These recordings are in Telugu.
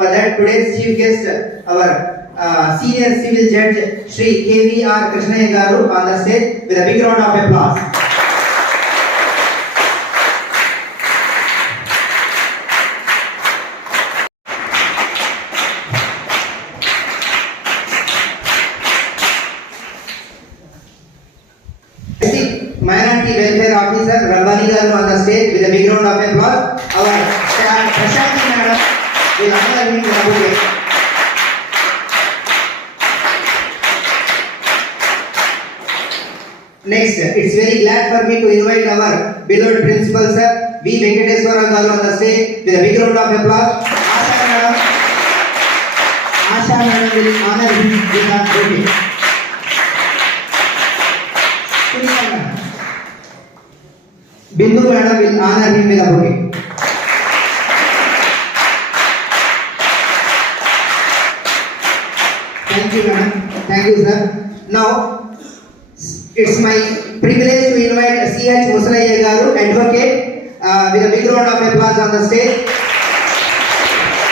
For that, today's chief guest, our senior civil judge, Shri KVR Krishnaya Garu, on the stage with a big round of applause. Minority Welfare Officer Rabbani Garu on the stage with a big round of applause. Our Prashanti Madam will honor him with a bouquet. Next, it's very glad for me to invite our beloved principal sir V. Venkateswara Garu on the stage with a big round of applause. Asha Madam will honor him with a bouquet. Bindu Madam will honor him with a bouquet. Thank you, Madam. Thank you, sir. Now, it's my privilege to invite C.H. Musalaiya Garu, advocate, with a big round of applause on the stage.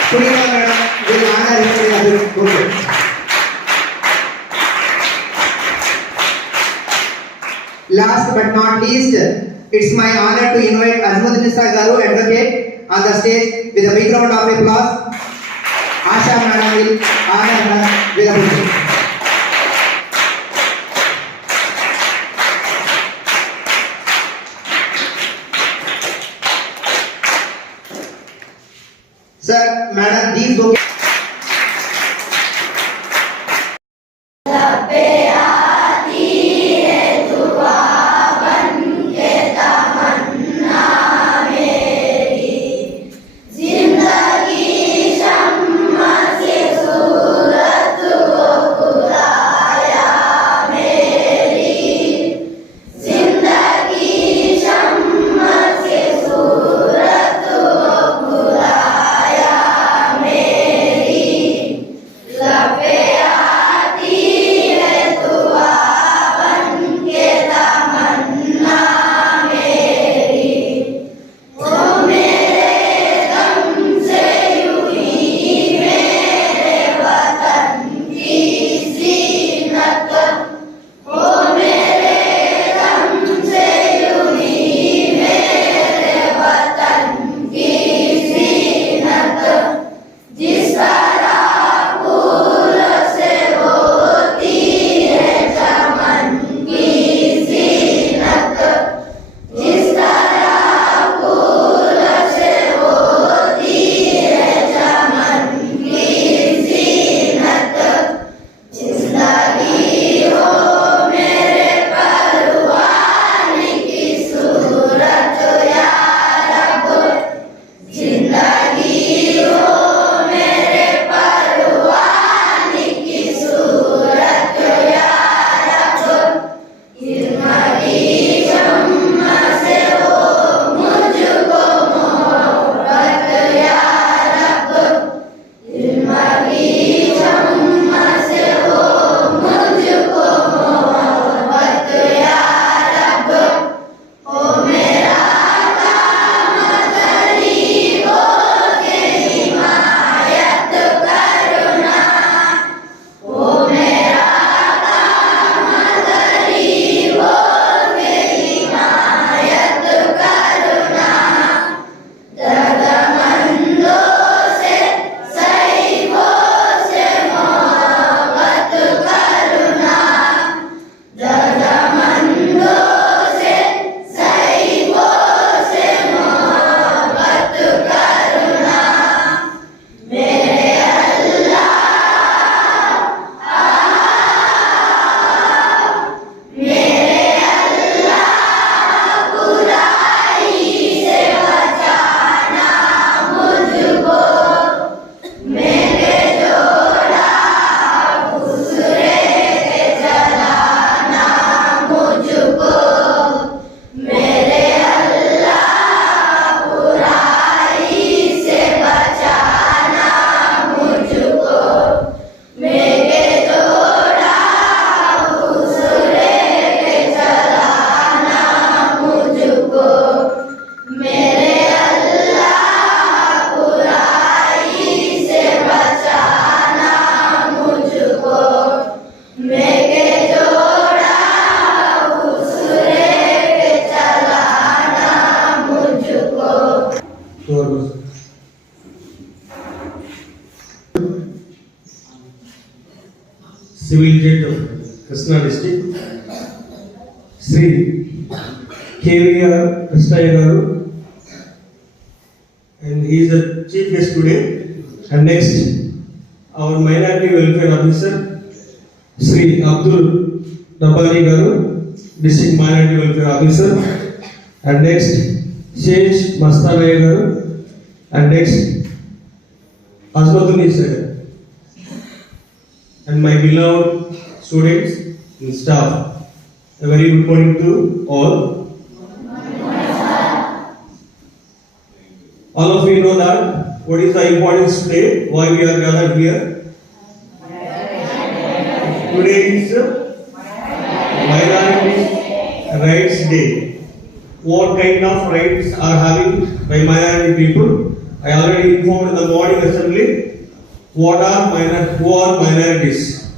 Sunita Madam will honor him with a bouquet. Last but not least, it's my honor to invite Azmuddinisa Garu, advocate, on the stage with a big round of applause. Asha Madam will honor her with a bouquet. Sir, Madam, these bouquets. Amen. Civil Judge of Krishna District, Sri KVR Krishnaya Garu, and he is the chief guest today. And next, our Minority Welfare Officer, Sri Abdul Rabbani Garu, District Minority Welfare Officer. And next, Sheikh Mastanaya Garu. And next, Azmadunnisa Garu. And my beloved students and staff, a very good morning to all. All of you know that what is the importance today, why we are gathered here. Today is Minority Rights Day. What kind of rights are having by minority people? I already informed in the morning assembly who are minorities.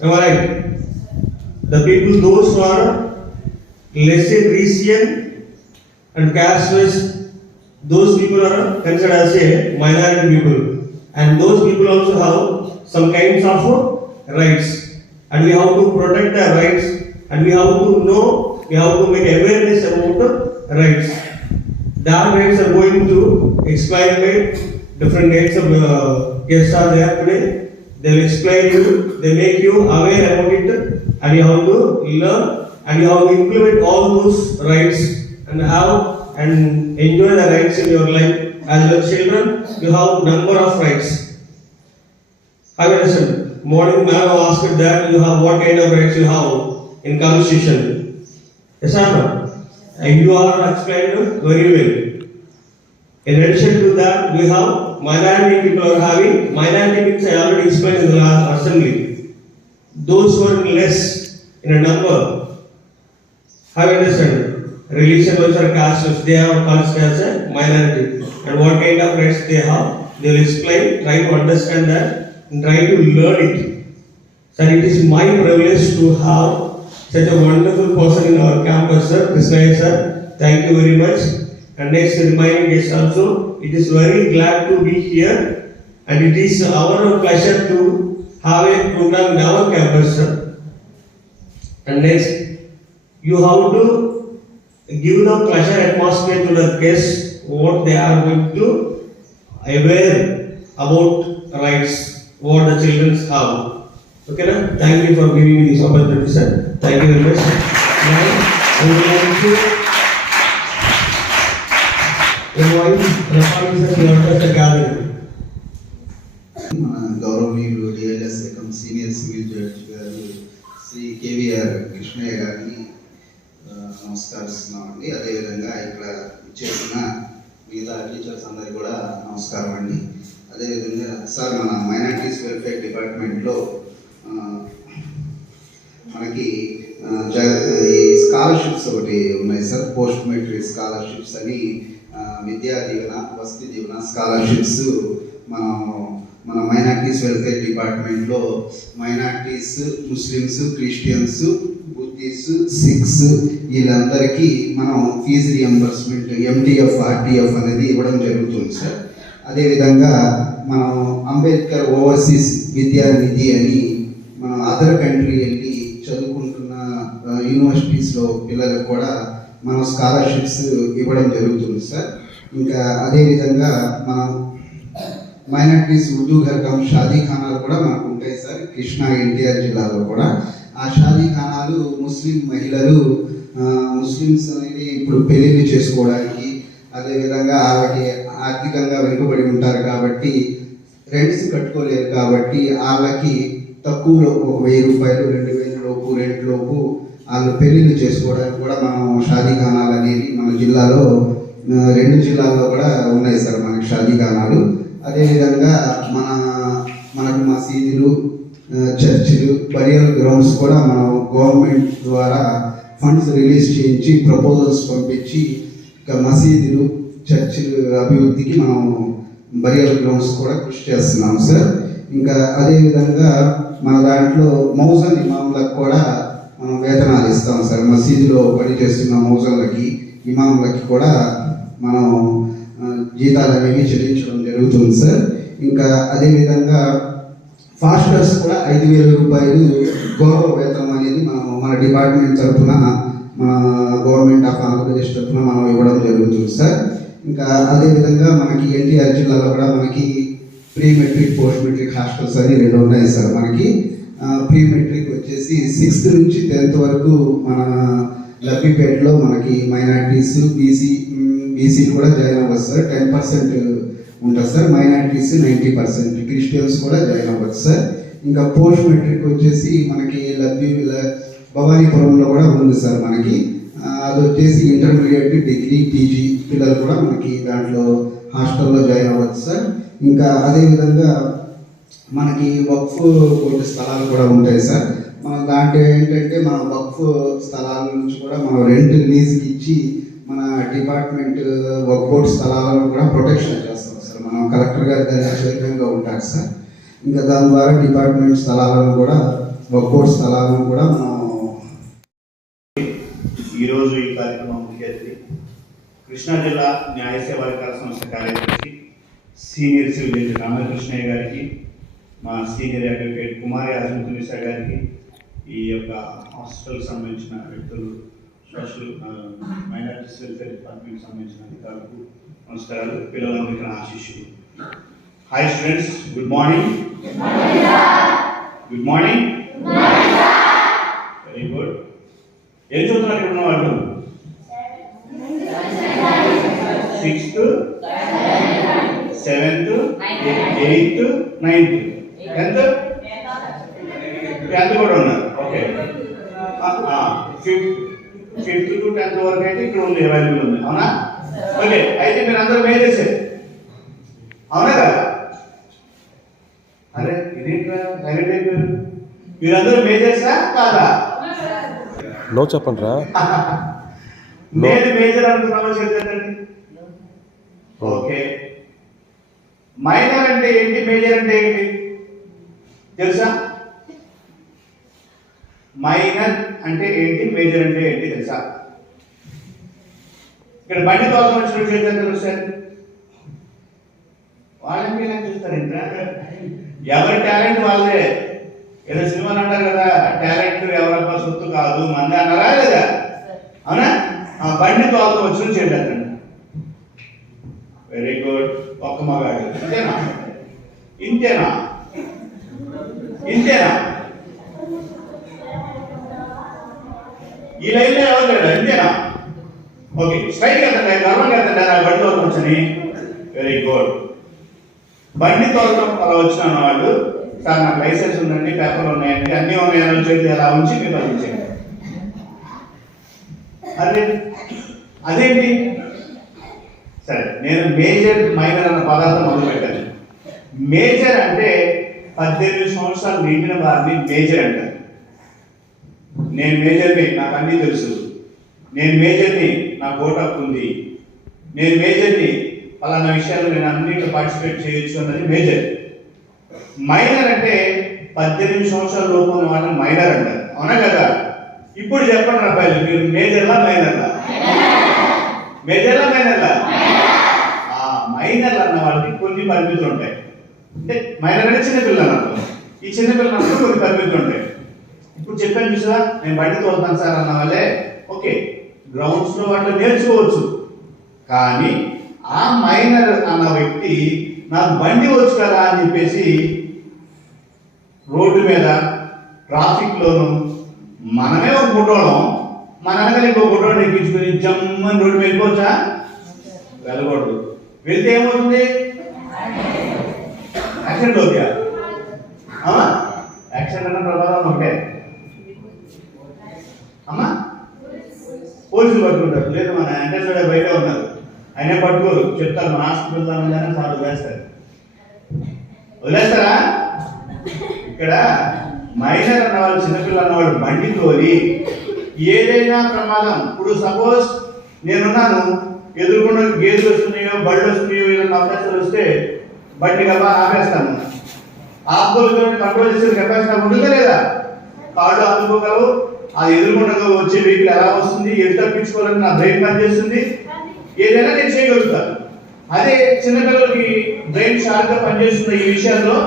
Am I right? The people, those who are less Christian and caste-wise, those people are considered as a minority people, and those people also have some kinds of rights, and we have to protect their rights, and we have to know, we have to make awareness about the rights. Their rights are going to explain by different kinds of guests are there today. They will explain you, they make you aware about it, and you have to learn, and you have to implement all those rights and have and enjoy the rights in your life. As your children, you have number of rights. I understand. Morning ma'am asked that you have what kind of rights you have in constitution. Yes or no? And you are explained very well. In addition to that, we have minority people are having, minority means I already explained in the last assembly. Those who are less in a number, have understand. Religion or caste, they have considered as a minority. And what kind of rights they have, they will explain, try to understand that, and try to learn it. Sir, it is my privilege to have such a wonderful person in our campus, sir, Krishnaya sir. Thank you very much. And next remaining guest also, it is very glad to be here, and it is our pleasure to have a program in our campus, sir. And next, you have to give the pleasure atmosphere to the guests, what they are going to aware about rights, what the children have. Okay, na? Thank you for giving me this opportunity, sir. Thank you very much. Now, I would like to invite Rafael sir to address the gathering. గౌరవనీయులు డిఎల్ఎస్ సీనియర్ సివిల్ జడ్జి గారు శ్రీ కేవీఆర్ కృష్ణయ్య గారిని నమస్కరిస్తున్నామండి. అదేవిధంగా ఇక్కడ ఇచ్చేసిన మిగతా టీచర్స్ అందరికీ కూడా నమస్కారం అండి. అదేవిధంగా సార్, మన మైనారిటీస్ వెల్ఫేర్ డిపార్ట్మెంట్లో మనకి ఈ స్కాలర్షిప్స్ ఒకటి ఉన్నాయి సార్. పోస్ట్ మెట్రిక్ స్కాలర్షిప్స్ అని విద్యా దీవెన, వసతి దీవెన స్కాలర్షిప్స్ మన మైనారిటీస్ వెల్ఫేర్ డిపార్ట్మెంట్లో minorities, Muslims, Christians, Buddhist, Sikhs వీళ్ళందరికీ మనం ఫీజు రియంబర్స్మెంట్ MTF, RTF అనేది ఇవ్వడం జరుగుతుంది సార్. అదేవిధంగా మనం అంబేద్కర్ ఓవర్సీస్ విద్యానిధి అని మనం అదర్ కంట్రీ వెళ్ళి చదువుకుంటున్న యూనివర్సిటీస్లో పిల్లలకు కూడా మనం స్కాలర్షిప్స్ ఇవ్వడం జరుగుతుంది సార్. ఇంకా అదేవిధంగా మనం మైనారిటీస్ ఉర్దూ ఘర్కం షాదీఖానాలు కూడా మనకు ఉంటాయి సార్, కృష్ణా ఎన్టీఆర్ జిల్లాలో కూడా. ఆ షాదీఖానాలు ముస్లిం మహిళలు, ముస్లిమ్స్ అనేది ఇప్పుడు పెళ్లిళ్ళు చేసుకోవడానికి, అదేవిధంగా వాళ్ళకి ఆర్థికంగా వెనుకబడి ఉంటారు కాబట్టి రెంట్స్ కట్టుకోలేరు కాబట్టి వాళ్ళకి తక్కువలో ఒక 1000 రూపాయలు, 2000 లోపు రెంట్లోపు వాళ్ళు పెళ్లిళ్ళు చేసుకోవడానికి కూడా మనం షాదీఖానాలు అనేవి మన జిల్లాలో 2 జిల్లాల్లో కూడా ఉన్నాయి సార్ మనకి షాదీఖానాలు. అదేవిధంగా మనకు మసీదులు, చర్చిలు, బరియల్ గ్రౌండ్స్ కూడా మనం గవర్నమెంట్ ద్వారా ఫండ్స్ రిలీజ్ చేయించి ప్రపోజల్స్ పంపించి ఇంకా మసీదులు, చర్చిలు అభివృద్ధికి మనం బరియల్ గ్రౌండ్స్ కూడా కృషి చేస్తున్నాం సార్. ఇంకా అదేవిధంగా మన దాంట్లో మౌజన్ ఇమాములకు కూడా మనం వేతనాలు ఇస్తాం సార్. మసీదులో పనిచేస్తున్న మౌజన్లకి, ఇమాములకి కూడా మనం జీతాలు అనేవి చెల్లించడం జరుగుతుంది సార్. ఇంకా అదేవిధంగా ఫాస్టర్స్ కూడా 5,000 రూపాయలు గౌరవ వేతనం అనేది మన డిపార్ట్మెంట్ తరఫున మన గవర్నమెంట్ ఆఫ్ ఆంధ్రప్రదేశ్ తరఫున మనం ఇవ్వడం జరుగుతుంది సార్. ఇంకా అదేవిధంగా మనకి ఎన్టీఆర్ జిల్లాలో కూడా మనకి pre matric post matric hostels అని 2 ఉన్నాయి సార్. మనకి ప్రీ మెట్రిక్ వచ్చేసి 6th నుంచి 10th వరకు మన లబ్బిపేటలో మనకి మైనారిటీస్ బీసీ కూడా జాయిన్ అవ్వచ్చు సార్. 10% ఉంటుంది సార్. మైనారిటీస్ 90%, క్రిస్టియన్స్ కూడా జాయిన్ అవ్వచ్చు సార్. ఇంకా పోస్ట్ మెట్రిక్ వచ్చేసి మనకి భవానీపురంలో కూడా ఉంది సార్. మనకి అది వచ్చేసి ఇంటర్మీడియట్, డిగ్రీ, పీజీ పిల్లలు కూడా మనకి దాంట్లో హాస్టల్లో జాయిన్ అవ్వచ్చు సార్. ఇంకా అదేవిధంగా మనకి వక్ఫ్ కొన్ని స్థలాలు కూడా ఉంటాయి సార్. మన దాంట్లో ఏంటంటే మన వక్ఫ్ స్థలాల నుంచి కూడా మనం రెంట్ లీజ్కి ఇచ్చి మన డిపార్ట్మెంట్ వక్ఫ్ స్థలాలను కూడా ప్రొటెక్షన్ చేస్తాం సార్. మనం కలెక్టర్ గారి దర్శనంగా ఉంటారు సార్. ఇంకా దాని ద్వారా డిపార్ట్మెంట్ స్థలాలను కూడా వక్ఫ్ స్థలాలను కూడా మనం ఈరోజు ఈ కార్యక్రమం ముఖ్య అతిథి కృష్ణా జిల్లా న్యాయ సేవాధికార సంస్థ కార్యదర్శి సీనియర్ సివిల్ జడ్జి రామకృష్ణయ్య గారికి, మా సీనియర్ అడ్వకేట్ కుమారి అజంతునిసా గారికి, ఈ యొక్క హాస్టల్కి సంబంధించిన వ్యక్తులు, సోషల్ మైనారిటీస్ వెల్ఫేర్ డిపార్ట్మెంట్కి సంబంధించిన అధికారులకు నమస్కారాలు. పిల్లలందరికీ నా ఆశీస్సులు. Hi students, good morning. Good morning. Very good. ఏం చదువుతున్నారు ఇక్కడ ఉన్న వాళ్ళు? 6th, 7th, 8th, 9th, 10th కూడా ఉన్నారు. ఓకే. 5th to 10th వరకు అయితే ఇక్కడ ఉంది, అవైలబుల్ ఉంది. అవునా? ఓకే. అయితే మీరు అందరూ మేజర్సే, అవునా కదా? అరే ఇదేంట్రా సైలెంట్ అయిపోయారు. మీరందరూ మేజర్సా కాదా? నో చెప్పండి రా. నేను మేజర్ అనుకున్నాను చెప్తానండి. ఓకే. మైనర్ అంటే ఏంటి, మేజర్ అంటే ఏంటి తెలుసా? మైనర్ అంటే ఏంటి, మేజర్ అంటే ఏంటి తెలుసా? ఇక్కడ బండి తోలం వచ్చినట్టు చేద్దాం తెలుసారు. వాళ్ళకి ఇలా చూస్తారు. ఇంకా ఎవరి టాలెంట్ వాళ్ళే. ఏదో సినిమాలు అంటారు కదా, టాలెంట్ ఎవరబ్బా సొత్తు కాదు మంది అన్నారా లేదా? అవునా? ఆ బండి తోలం వచ్చినట్టు చేద్దాం. Very good. ఒక్క మగాడు. ఇంతేనా? ఇంతేనా? ఇంతేనా? ఈ లైన్లో ఎవరు లేడా? ఇంతేనా? ఓకే. స్ట్రైట్ వెళ్తాడా? గర్వంగా వెళ్తాడా నా బండి తోలం వచ్చని? Very good. బండి తోలడం అలా వచ్చిన వాళ్ళు, సార్ నాకు లైసెన్స్ ఉందండి, పేపర్లు ఉన్నాయండి, అన్నీ ఉన్నాయని చేతి అలా ఉంచి మీరు పంపించండి. అదేంటి? సరే, నేను మేజర్ మైనర్ అన్న పదార్థం మొదలు పెట్టాను. మేజర్ అంటే 18 సంవత్సరాలు నిండిన వారిని మేజర్ అంటారు. నేను మేజర్ని, నాకు అన్నీ తెలుసు, నేను మేజర్ని, నా ఓటప్ ఉంది, నేను మేజర్ని, పలానా విషయాలు నేను అన్నింటిలో పార్టిసిపేట్ చేయొచ్చు అన్నది మేజర్. మైనర్ అంటే 18 సంవత్సరాల లోపు ఉన్న వాళ్ళని మైనర్ అంటారు. అవునా కదా? ఇప్పుడు చెప్పండి అబ్బాయిలు, మీరు మేజర్లా మైనర్లా? మేజర్లా మైనర్లా? మైనర్లు అన్న వాళ్ళకి కొన్ని పరిమితులు ఉంటాయి. అంటే మైనర్ అంటే చిన్నపిల్లలు అన్నప్పుడు, ఈ చిన్నపిల్లలు అన్నప్పుడు కొన్ని పరిమితులు ఉంటాయి. ఇప్పుడు చెప్పాను చూసారా, నేను బండి తోలుతాను సార్ అన్న వాళ్ళే ఓకే, గ్రౌండ్స్లో వాటిలో నేర్చుకోవచ్చు. కానీ ఆ మైనర్ అన్న వ్యక్తి నాకు బండి వచ్చు కదా అని చెప్పేసి రోడ్డు మీద ట్రాఫిక్లోను మనమే ఒక గుడ్డోళం, మన వెనకాల ఇంకో గుడ్డోడు ఎక్కించుకుని జమ్మని రోడ్డు వెళ్ళిపోవచ్చా? వెళ్ళకూడదు. వెళ్తే ఏమవుతుంది? యాక్సిడెంట్ అవుతుందా? యాక్సిడెంట్ అన్న ప్రమాదం ఒకటే. అమ్మా పోలీసులు పట్టుకుంటారు. లేదు మన అంటే బయట ఉన్నారు, అయినా పట్టుకోరు, చెప్తారు మన హాస్పిటల్ వెళ్తామని సార్ వదిలేస్తారు. వదిలేస్తారా? ఇక్కడ మైనర్ అన్నవాళ్ళు, చిన్నపిల్లలు అన్నవాళ్ళు బండి తోలి ఏదైనా ప్రమాదం, ఇప్పుడు సపోజ్ నేనున్నాను, ఎదురుకుండా గేదెలు వస్తున్నాయో బళ్ళు వస్తున్నాయో ఏదైనా అవకాశాలు వస్తే బండి కదా ఆపేస్తాను. ఆపుకోలు కంట్రోల్ చేసే కెపాసిటీ ఉంటుందా లేదా? కాళ్ళు ఆపుకోగలవు, అది ఎదురుకుండా వచ్చే వెహికల్ ఎలా వస్తుంది, ఎటు తప్పించుకోవాలని నా బ్రెయిన్ పనిచేస్తుంది, ఏదైనా నేను చేయగలుగుతాను. అదే చిన్నపిల్లలకి బ్రెయిన్ షార్ప్గా పనిచేస్తున్న ఈ విషయాల్లో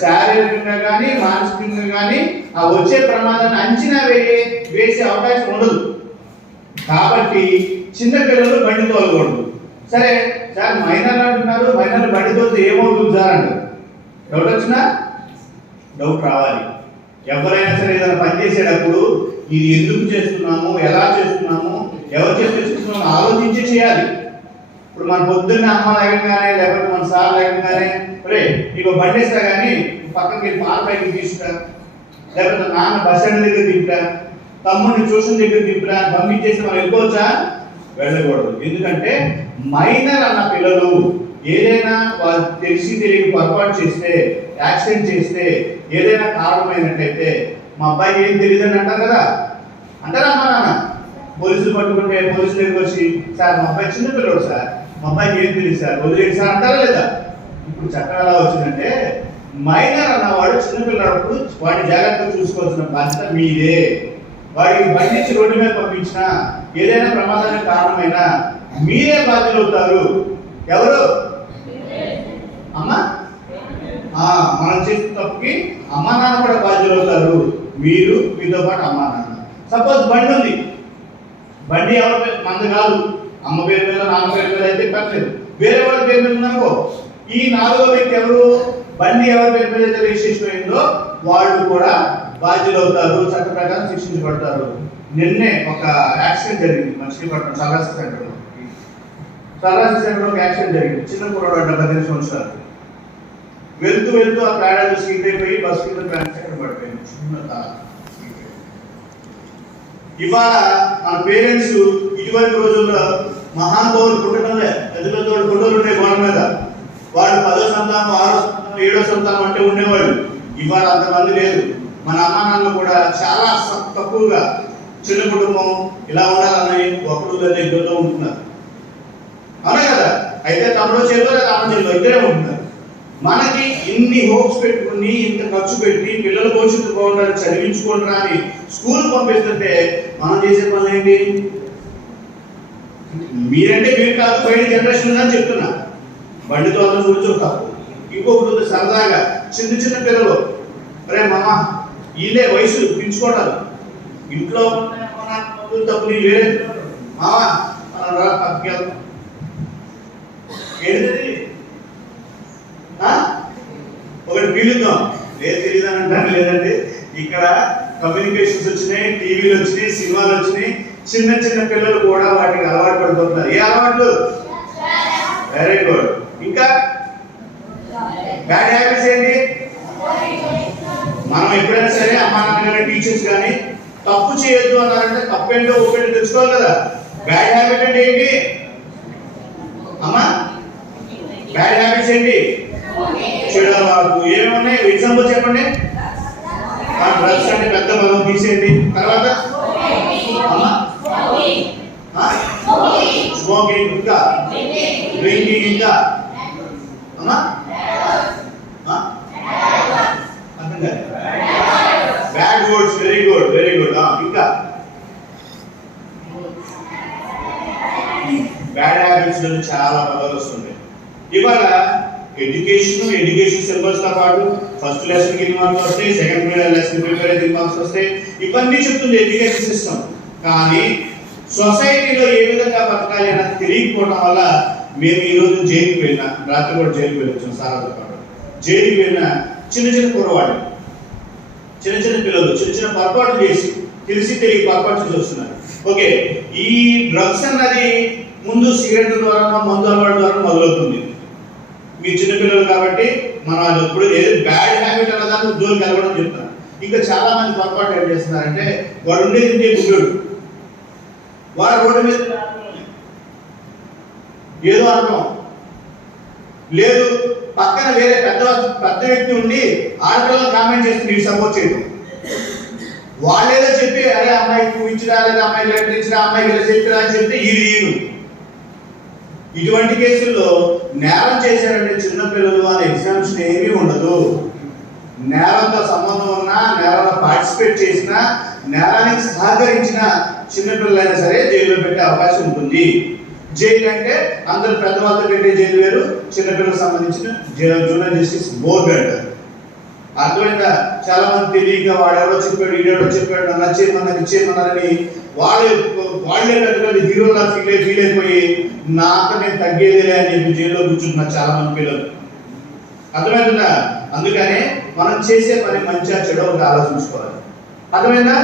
శారీరకంగా కానీ మానసికంగా కానీ ఆ వచ్చే ప్రమాదాన్ని అంచనా వేసే అవకాశం ఉండదు. కాబట్టి చిన్న పిల్లలు బండి తోలకూడదు. సరే సార్ మైనర్లు అంటున్నారు, మైనర్లు బండి తోలితే ఏమవుతుంది సార్ అంటారు. డౌట్ వచ్చినా డౌట్ రావాలి. ఎవరైనా సరే ఏదైనా పని చేసేటప్పుడు ఇది ఎందుకు చేస్తున్నాము, ఎలా చేస్తున్నాము, ఎవరు చేస్తున్నాము ఆలోచించి చేయాలి. ఇప్పుడు మన పొద్దున్న అమ్మ లేకగానే లేకపోతే మన సార్ లేకగానే రే నీకు బండి ఇస్తా కానీ పక్కకి వెళ్ళి పాల పైకి తీసుకురా, లేకపోతే నాన్న బస్ స్టాండ్ దగ్గర దింపురా, తమ్ముడిని ట్యూషన్ దగ్గర దింపురా పంపించేసి మనం వెళ్ళిపోవచ్చా? వెళ్ళకూడదు. ఎందుకంటే మైనర్ అన్న పిల్లలు ఏదైనా వాళ్ళు తెలిసి తెలియక పొరపాటు చేస్తే, యాక్సిడెంట్ చేస్తే, ఏదైనా కారణమైనట్టయితే మా అబ్బాయికి ఏం తెలియదని అంటారు కదా, అంటారా అమ్మా నాన్న? పోలీసులు పట్టుకుంటే పోలీసుల దగ్గరికి వచ్చి సార్ మా అబ్బాయి చిన్న పిల్లడు సార్, మా అబ్బాయికి ఏం తెలియదు సార్, వదిలేడు సార్ అంటారా లేదా? ఇప్పుడు చట్టం ఎలా వచ్చిందంటే మైనర్ అన్నవాడు చిన్నపిల్లడు, వాడిని జాగ్రత్తగా చూసుకోవాల్సిన బాధ్యత మీదే. వాడికి బంధించి రోడ్డు మీద పంపించినా ఏదైనా ప్రమాదానికి కారణమైనా మీరే బాధ్యులు అవుతారు. ఎవరు? అమ్మ. మనం చేసిన తప్పుకి అమ్మా నాన్న కూడా బాధ్యులు అవుతారు. మీరు మీతో పాటు అమ్మా నాన్న. సపోజ్ బండి ఉంది, బండి ఎవరి మంది కాదు, అమ్మ పేరు మీద నాన్న పేరు మీద అయితే పర్లేదు, వేరే వాళ్ళ పేరు మీద ఉందనుకో, ఈ నాలుగో వ్యక్తి ఎవరు? బండి ఎవరి పేరు మీద అయితే రిజిస్ట్రేషన్ అయిందో వాళ్ళు కూడా బాధ్యులు అవుతారు, చట్ట ప్రకారం శిక్షించబడతారు. నిన్నే ఒక యాక్సిడెంట్ జరిగింది మచిలీపట్నం సర్వీస్ సెంటర్లో. సర్వీస్ సెంటర్లో ఒక యాక్సిడెంట్ జరిగింది. చిన్న కుర్రాడు అంట 15 సంవత్సరాలు. వెళ్తూ వెళ్తూ ఆ ప్రయాణాలు సీట్ అయిపోయి బస్సు కింద ట్రాన్స్ఫర్ పడిపోయింది. ఇవాళ మన పేరెంట్స్ ఇటువంటి రోజుల్లో మహానుభావులు పుట్టడంలే, పెద్ద పెద్ద ఫోటోలు ఉండే గోడ మీద, వాళ్ళు 10వ సంతానం 6వ సంతానం 7వ సంతానం అంటే ఉండేవాళ్ళు. ఇవాళ అంతమంది లేదు. మన అమ్మా నాన్నలు కూడా చాలా తక్కువగా చిన్న కుటుంబం ఇలా ఉండాలని ఒకరు లేదా ఇద్దరులో ఉంటున్నారు. అవునా కదా? అయితే తమ్ముడు చేతిలో లేదా అమ్మ చేతిలో ఇద్దరే ఉంటున్నారు. మనకి ఇన్ని హోప్స్ పెట్టుకుని ఇంత ఖర్చు పెట్టి పిల్లల భవిష్యత్తు బాగుండాలని చదివించుకుంటారా అని స్కూల్ పంపిస్తుంటే మనం చేసే పనులు ఏంటి? మీరంటే మీరు కాదు, పోయిన జనరేషన్ అని చెప్తున్నా. బండితో అందరూ కూర్చోతారు. ఇంకొకటి సరదాగా చిన్న చిన్న పిల్లలు, అరే మామ వీళ్ళే వయసు పెంచుకోవడాలు, ఇంట్లో తప్పు నీ వేరే మామ మనం రా పక్కకెళ్తాం. ఏంటిది? ఒకటి పీలుద్దాం. లేదు తెలియదని అంటారు. లేదండి, ఇక్కడ కమ్యూనికేషన్స్ వచ్చినాయి, టీవీలు వచ్చినాయి, సినిమాలు వచ్చినాయి. చిన్న చిన్న పిల్లలు కూడా వాటికి అలవాటు పడిపోతున్నారు. ఏ అలవాట్లు? Very good. ఇంకా బ్యాడ్ హ్యాబిట్స్ ఏంటి? మనం ఎప్పుడైనా సరే అమ్మా నాన్న కానీ టీచర్స్ కానీ తప్పు చేయొద్దు అన్నారంటే తప్పేంటో ఒకటి తెలుసుకోవాలి కదా. బ్యాడ్ హ్యాబిట్ అంటే ఏంటి అమ్మా? బ్యాడ్ హ్యాబిట్స్ ఏంటి? చెడు అలవాటు ఏమేమి ఉన్నాయి? ఎగ్జాంపుల్ చెప్పండి. డ్రగ్స్ అంటే పెద్ద పదం తీసేయండి. తర్వాత స్మోకింగ్, ఇంకా డ్రింకింగ్, ఇంకా అమ్మా అర్థం కాదు. Bad words. Very good, very good. ఇంకా బ్యాడ్ హ్యాబిట్స్ లో చాలా పదాలు వస్తుంటాయి. ఇవాళ ఎడ్యుకేషన్ సిలబస్ తో పాటు ఫస్ట్ లెసన్ కి మార్క్స్ వస్తాయి, సెకండ్ లెసన్ ప్రిపేర్ అయితే మార్క్స్ వస్తాయి. ఇవన్నీ చెప్తుంది ఎడ్యుకేషన్ సిస్టమ్. కానీ సొసైటీలో ఏ విధంగా బతకాలి అన్నది తెలియకపోవడం వల్ల మేము ఈరోజు జైలుకి వెళ్ళినా, రాత్రి కూడా జైలుకి వెళ్ళొచ్చాం సారాతో పాటు. జైలుకి వెళ్ళిన చిన్న చిన్న కుర్రవాళ్ళు, చిన్న చిన్న పిల్లలు చిన్న చిన్న పొరపాట్లు చేసి తెలిసి తెలియ పొరపాట్లు చేస్తున్నారు. ఓకే, ఈ డ్రగ్స్ అన్నది ముందు సిగరెట్ ద్వారా మందు అలవాటు ద్వారా మొదలవుతుంది. మీ చిన్నపిల్లలు కాబట్టి మనం అది ఎప్పుడు ఏది బ్యాడ్ హ్యాబిట్ అన్నదాన్ని ఉద్యోగం కలగడం చెప్తున్నారు. ఇంకా చాలా మంది పొరపాటు ఏం చేస్తున్నారంటే వాడు ఉండేది గుడ్డు, వాడు రోడ్డు మీద ఏదో అనడం లేదు, పక్కన వేరే పెద్ద వ్యక్తి ఉండి ఆడపిల్లలు కామెంట్ చేసి మీరు సపోర్ట్ చేయడం. వాళ్ళేదో చెప్పి అరే అమ్మాయికి పువ్వు ఇచ్చిరా, లేదా అమ్మాయికి లెటర్ ఇచ్చిరా, అమ్మాయికి ఇలా చెప్పిరా అని చెప్తే ఈడు. ఇటువంటి కేసుల్లో నేరం చేశారంటే చిన్నపిల్లలు అనే ఎగ్జామ్షన్ ఏమీ ఉండదు. నేరంతో సంబంధం ఉన్నా, నేరంలో పార్టిసిపేట్ చేసినా, నేరానికి సహకరించిన చిన్నపిల్లలైనా సరే జైల్లో పెట్టే అవకాశం ఉంటుంది. జైలు అంటే అందరు పెద్దవాళ్ళతో పెట్టే జైలు వేరు, చిన్నపిల్లలకు సంబంధించిన జూనియర్ జస్టిస్ బోర్డు అంటారు. అర్థమైందా? చాలా మంది తెలియక వాడెవరో చెప్పాడు, ఈడెవరో చెప్పాడు, నన్ను నచ్చేయమన్నారు ఇచ్చేయమన్నారని వాళ్ళే పెద్ద హీరోలా ఫీల్ అయిపోయి నాకు నేను తగ్గేదిలే అని చెప్పి జైల్లో కూర్చుంటున్నారు చాలా మంది పిల్లలు. అర్థమవుతుందా? అందుకనే మనం చేసే పని మంచిగా చెడు ఒకటి ఆలోచించుకోవాలి. అర్థమైందా?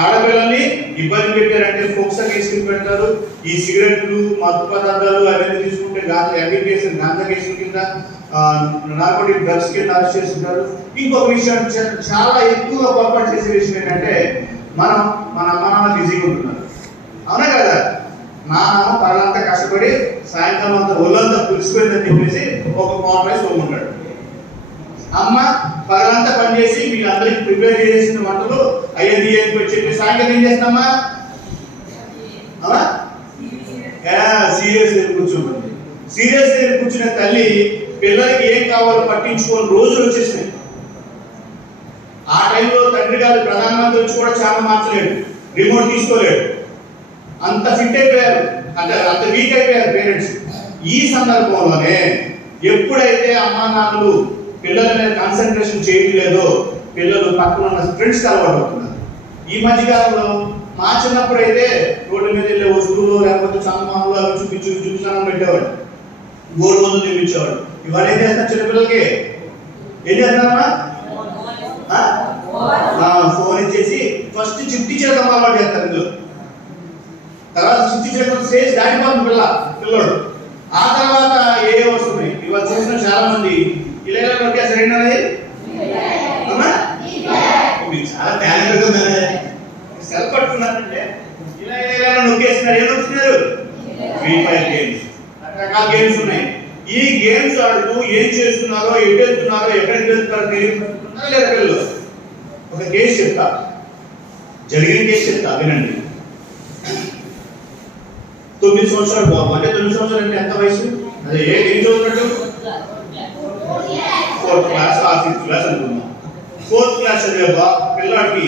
ఆడపిల్లల్ని ఇబ్బంది పెట్టారంటే ఫోక్సా కేసులు పెడతారు. ఈ సిగరెట్లు మత్తు పదార్థాలు అవన్నీ తీసుకుంటే ఎంపీ కేసులు గాంజా కేసుల కింద నార్కోటిక్ డ్రగ్స్ కింద అరెస్ట్ చేస్తుంటారు. ఇంకొక విషయం చాలా ఎక్కువగా పొరపాటు చేసే విషయం ఏంటంటే మన అమ్మ నాన్న బిజీగా ఉంటున్నారు. అవునా కదా? నాన్న పగలంతా కష్టపడి సాయంకాలం అంతా ఒళ్ళంతా పులిసిపోయిందని చెప్పేసి ఒక కాంప్రమైజ్ ఉంటాడు. అమ్మ పగలంతా పనిచేసి వీళ్ళందరికీ ప్రిపేర్ చేసిన వంటలు అయ్యది అని చెప్పి సాయంకాలం ఏం చేస్తామా సీరియస్ కూర్చుంటుంది. సీరియస్ కూర్చునే తల్లి పిల్లలకి ఏం కావాలో పట్టించుకోని రోజులు వచ్చేసినాయి. ఆ టైంలో తండ్రి గారు ప్రధానమంత్రి వచ్చి కూడా చాలా మార్చలేడు, రిమోట్ తీసుకోలేడు, అంత ఫిట్ అయిపోయారు, అంత వీక్ అయిపోయారు పేరెంట్స్. ఈ సందర్భంలోనే ఎప్పుడైతే అమ్మా నాన్నలు పిల్లల మీద కాన్సన్ట్రేషన్ చేయట్లేదో పిల్లలు పక్కన ఉన్న ఫ్రెండ్స్ అలవాటు అవుతున్నారు. ఈ మధ్య కాలంలో మా చిన్నప్పుడు అయితే రోడ్ల మీద వెళ్ళే వస్తువులు లేకపోతే చందమామలు అవి చూపించాలని పెట్టేవాడు, గోరు మందులు చూపించేవాడు. ఇవాళ ఏం చేస్తారు చిన్నపిల్లలకి? ఏం చేస్తారమ్మా? ఫోన్ ఇచ్చేసి ఫస్ట్ చిట్టి చేయడం అలవాటు చేస్తారు ఇందులో. తర్వాత చిట్టి చేయడం స్టేజ్ దాటిపోతుంది పిల్లడు. ఆ తర్వాత ఏ వస్తున్నాయి ఇవాళ చూసిన చాలా మంది ఇలా నొక్కేస్తారు. ఏంటనేది చాలా టాలెంట్ ఉందనే సెల్ పట్టుకున్నారంటే ఇలా నొక్కేస్తున్నారు. ఏం నొక్కుతున్నారు? ఫ్రీ ఫైర్ గేమ్స్, రకరకాల గేమ్స్ ఉన్నాయి. ఈ గేమ్స్ ఆడుతూ ఏం చేస్తున్నారో, ఎటు వెళ్తున్నారో, ఎక్కడికి వెళ్తున్నారో తెలియకుండా లేదా పిల్లలు. ఒక కేసు చెప్తా, జరిగిన కేసు చెప్తా వినండి. 9 సంవత్సరాలు బాబు, అంటే 9 సంవత్సరాలు అంటే ఎంత వయసు? అదే ఏం చదువుతున్నట్టు? 4th క్లాస్ ఆ 5th క్లాస్ అనుకుందాం. 4th క్లాస్ చదివే పిల్లాడికి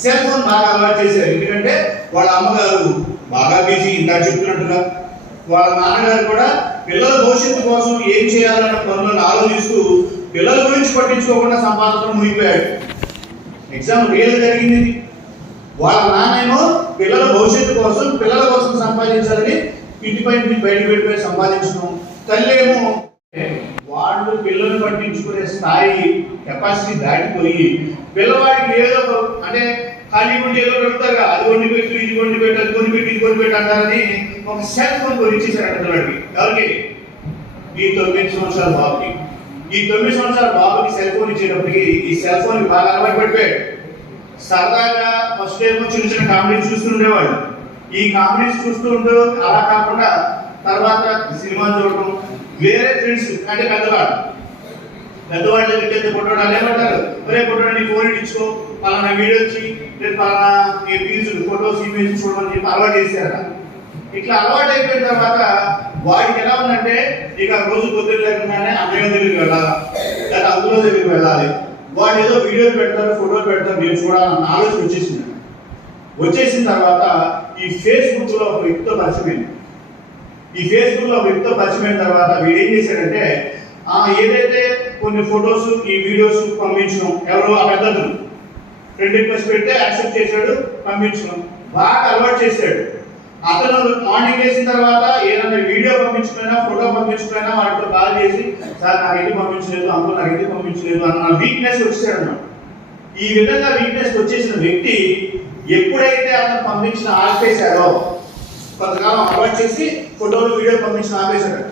సెల్ ఫోన్ బాగా అలవాటు చేశారు. ఎందుకంటే వాళ్ళ అమ్మగారు బాగా బిజీ, ఇందా చెప్తున్నట్టుగా వాళ్ళ నాన్నగారు కూడా పిల్లల భవిష్యత్తు కోసం ఏం చేయాలన్న పనులను ఆలోచిస్తూ పిల్లల గురించి పట్టించుకోకుండా సంపాదనలో మునిగిపోయాడు. ఎగ్జామ్ రియల్ జరిగింది. వాళ్ళ నాన్నేమో పిల్లల భవిష్యత్తు కోసం పిల్లల కోసం సంపాదించాలని ఇంటిపై బయట పెట్టిపోయి సంపాదించడం, తల్లి ఏమో వాళ్ళు పిల్లలు పట్టించుకునే స్థాయి కెపాసిటీ దాటిపోయి పిల్లవాడికి ఏదో అంటే ఖాళీ ఉండి ఏదో పెడతారు, అది వండి పెట్టు, ఇది వండి పెట్టు, అది కొని పెట్టి, ఇది కొని పెట్టి అంటారని ఒక సెల్ ఫోన్ కొని ఇచ్చేసారు పిల్లవాడికి. ఎవరికి? ఈ 9 సంవత్సరాల బాబుకి. ఈ 9 సంవత్సరాల బాబుకి సెల్ ఫోన్ ఇచ్చేటప్పటికి ఈ సెల్ ఫోన్ బాగా అలవాటు పడిపోయాడు. సరదాగా ఫస్ట్ ఏమో చిన్న చిన్న కామెడీస్ చూస్తుండేవాడు. ఈ కామెడీస్ చూస్తూ ఉంటూ అలా కాకుండా తర్వాత సినిమా చూడటం, వేరే ఫ్రెండ్స్ అంటే పెద్దవాళ్ళు దగ్గరికి ఫోటోలు ఏమంటారు, ఒరే ఫోటో నీ ఫోన్ ఇచ్చుకో, పలానా వీడియో వచ్చి లేదు పలానా ఫోటోస్ ఇమేజ్ చూడమని చెప్పి అలవాటు చేశారు. ఇట్లా అలవాటు అయిపోయిన తర్వాత వాడికి ఎలా ఉందంటే ఇక రోజు పొద్దున్న లేకుండానే అన్నయ్య దగ్గరికి వెళ్ళాలి, లేదా అందులో దగ్గరికి వెళ్ళాలి. వాడు ఏదో వీడియోలు పెడతారు, ఫోటోలు పెడతారు, నేను చూడాలన్న ఆలోచన వచ్చేసింది. వచ్చేసిన తర్వాత ఈ ఫేస్బుక్ లో ఒక వ్యక్తితో పరిచయమైంది. ఈ ఫేస్బుక్ లో ఒక వ్యక్తితో పరిచయమైన తర్వాత వీడు ఏం చేశాడంటే ఏదైతే కొన్ని ఫొటోస్ ఈ వీడియోస్ పంపించడం, ఎవరో ఆ పెద్దలు ఫ్రెండ్ రిక్వెస్ట్ పెడితే యాక్సెప్ట్ చేశాడు, పంపించడం బాగా అలవాటు చేశాడు. అతను మార్నింగ్ వేసిన తర్వాత ఏదైనా వీడియో పంపించకపోయినా ఫోటో పంపించకపోయినా వాటితో కాల్ చేసి సార్ నాకు ఎందుకు పంపించలేదు, అందులో నాకు ఎందుకు పంపించలేదు అన్న వీక్నెస్ వచ్చేసాడు అన్నమాట. ఈ విధంగా వీక్నెస్ వచ్చేసిన వ్యక్తి ఎప్పుడైతే అతను పంపించిన ఆపేశాడో కొంతకాలం అలవాటు చేసి ఫోటోలు వీడియో పంపించిన ఆపేశాడు.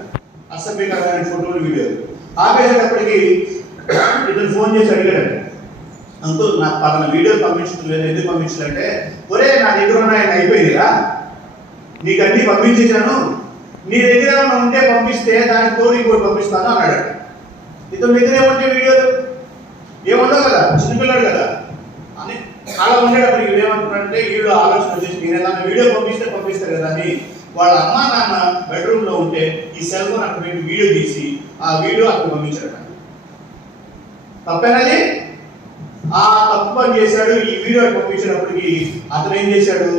అసభ్యకరమైన ఫోటోలు వీడియోలు ఆపేసేటప్పటికి ఇతను ఫోన్ చేసి అడిగాడు, అంకుల్ నాకు పలానా వీడియోలు పంపించలేదు, ఎందుకు పంపించలేదంటే ఒరే నా దగ్గర ఉన్నాయని అయిపోయిందిరా, నీకు అన్ని పంపించేశాను, నీ దగ్గర ఏమైనా ఉంటే పంపిస్తే దానికి తోడు ఇంకోటి పంపిస్తాను అన్నాడు. ఇతని దగ్గర ఏమంటే వీడియోలు ఏముండవు కదా, చిన్నపిల్లాడు కదా అని అలా ఉండేటప్పటికి ఏమంటున్నాడంటే వీళ్ళు ఆలోచన వచ్చేసి నేను ఏదైనా వీడియో పంపిస్తారు కదా అని వాళ్ళ అమ్మ నాన్న బెడ్రూమ్ లో ఉంటే ఈ సెల్ ఫోన్ అక్కడ పెట్టి వీడియో తీసి ఆ వీడియో అక్కడ పంపించాడు. తప్పేనది? ఆ తప్పు పని చేశాడు. ఈ వీడియో పంపించేటప్పటికి అతను ఏం చేశాడు,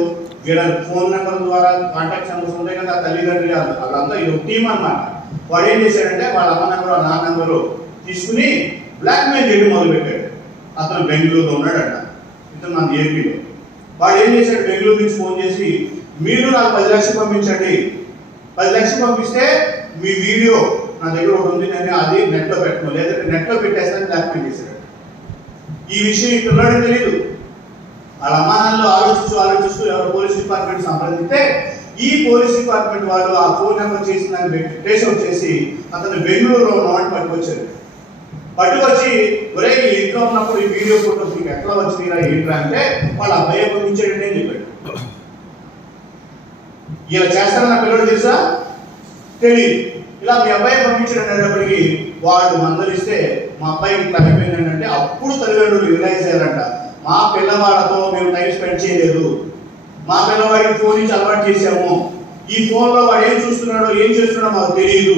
వీళ్ళ ఫోన్ నెంబర్ ద్వారా కాంటాక్ట్ నెంబర్స్ ఉంటాయి కదా, తల్లిదండ్రులు వాళ్ళంతా ఇది ఒక టీం అన్నమాట. వాడు ఏం చేశాడంటే వాళ్ళ అమ్మ నెంబర్ వాళ్ళ నాన్న నెంబరు తీసుకుని బ్లాక్మెయిల్ చేయడం మొదలుపెట్టాడు. అతను బెంగళూరులో ఉన్నాడట, ఇతను మన ఏపీలో. వాడు ఏం చేశాడు, బెంగళూరు నుంచి ఫోన్ చేసి మీరు నాకు 10 లక్షలు పంపించండి, 10 లక్షలు పంపిస్తే మీ వీడియో నా దగ్గర ఒకటి ఉంది, నేను అది నెట్లో పెట్టను, లేదంటే నెట్లో పెట్టేస్తాను బ్లాక్మెయిల్ చేశాడు. ఈ విషయం ఈ పిల్లడికి తెలియదు. వాళ్ళ అమ్మానాల్లో ఆలోచిస్తూ ఎవరు పోలీస్ డిపార్ట్మెంట్ సంప్రదిస్తే ఈ పోలీస్ డిపార్ట్మెంట్ వాళ్ళు ఆ ఫోన్ నెంబర్ చేసి దాన్ని ట్రేస్ అవుట్ చేసి అతను బెంగళూరులో ఉన్నవాడిని పట్టుకొచ్చారు. పట్టుకొచ్చి ఒరే ఇంట్లో ఉన్నప్పుడు ఈ వీడియో ఫోటోస్ మీకు ఎట్లా వచ్చినాయిరా ఏంట్రా అంటే వాళ్ళ అబ్బాయి పంపించాడండి అని చెప్పాడు. ఇలా చేస్తారన్న పిల్లడు తెలుసా, తెలియదు. ఇలా మీ అబ్బాయి పంపించాడు అనేటప్పటికి వాడు మందలిస్తే మా అబ్బాయి ఇట్లా అయిపోయింది అంటే అప్పుడు తల్లిదండ్రులు రియలైజ్ అయ్యారంట, మా పిల్లవాడితో మేము టైం స్పెండ్ చేయలేదు, మా పిల్లవాడికి ఫోన్ నుంచి అలవాటు చేసాము, ఈ ఫోన్లో వాడు ఏం చూస్తున్నాడో ఏం చేస్తున్నాడో మాకు తెలియదు,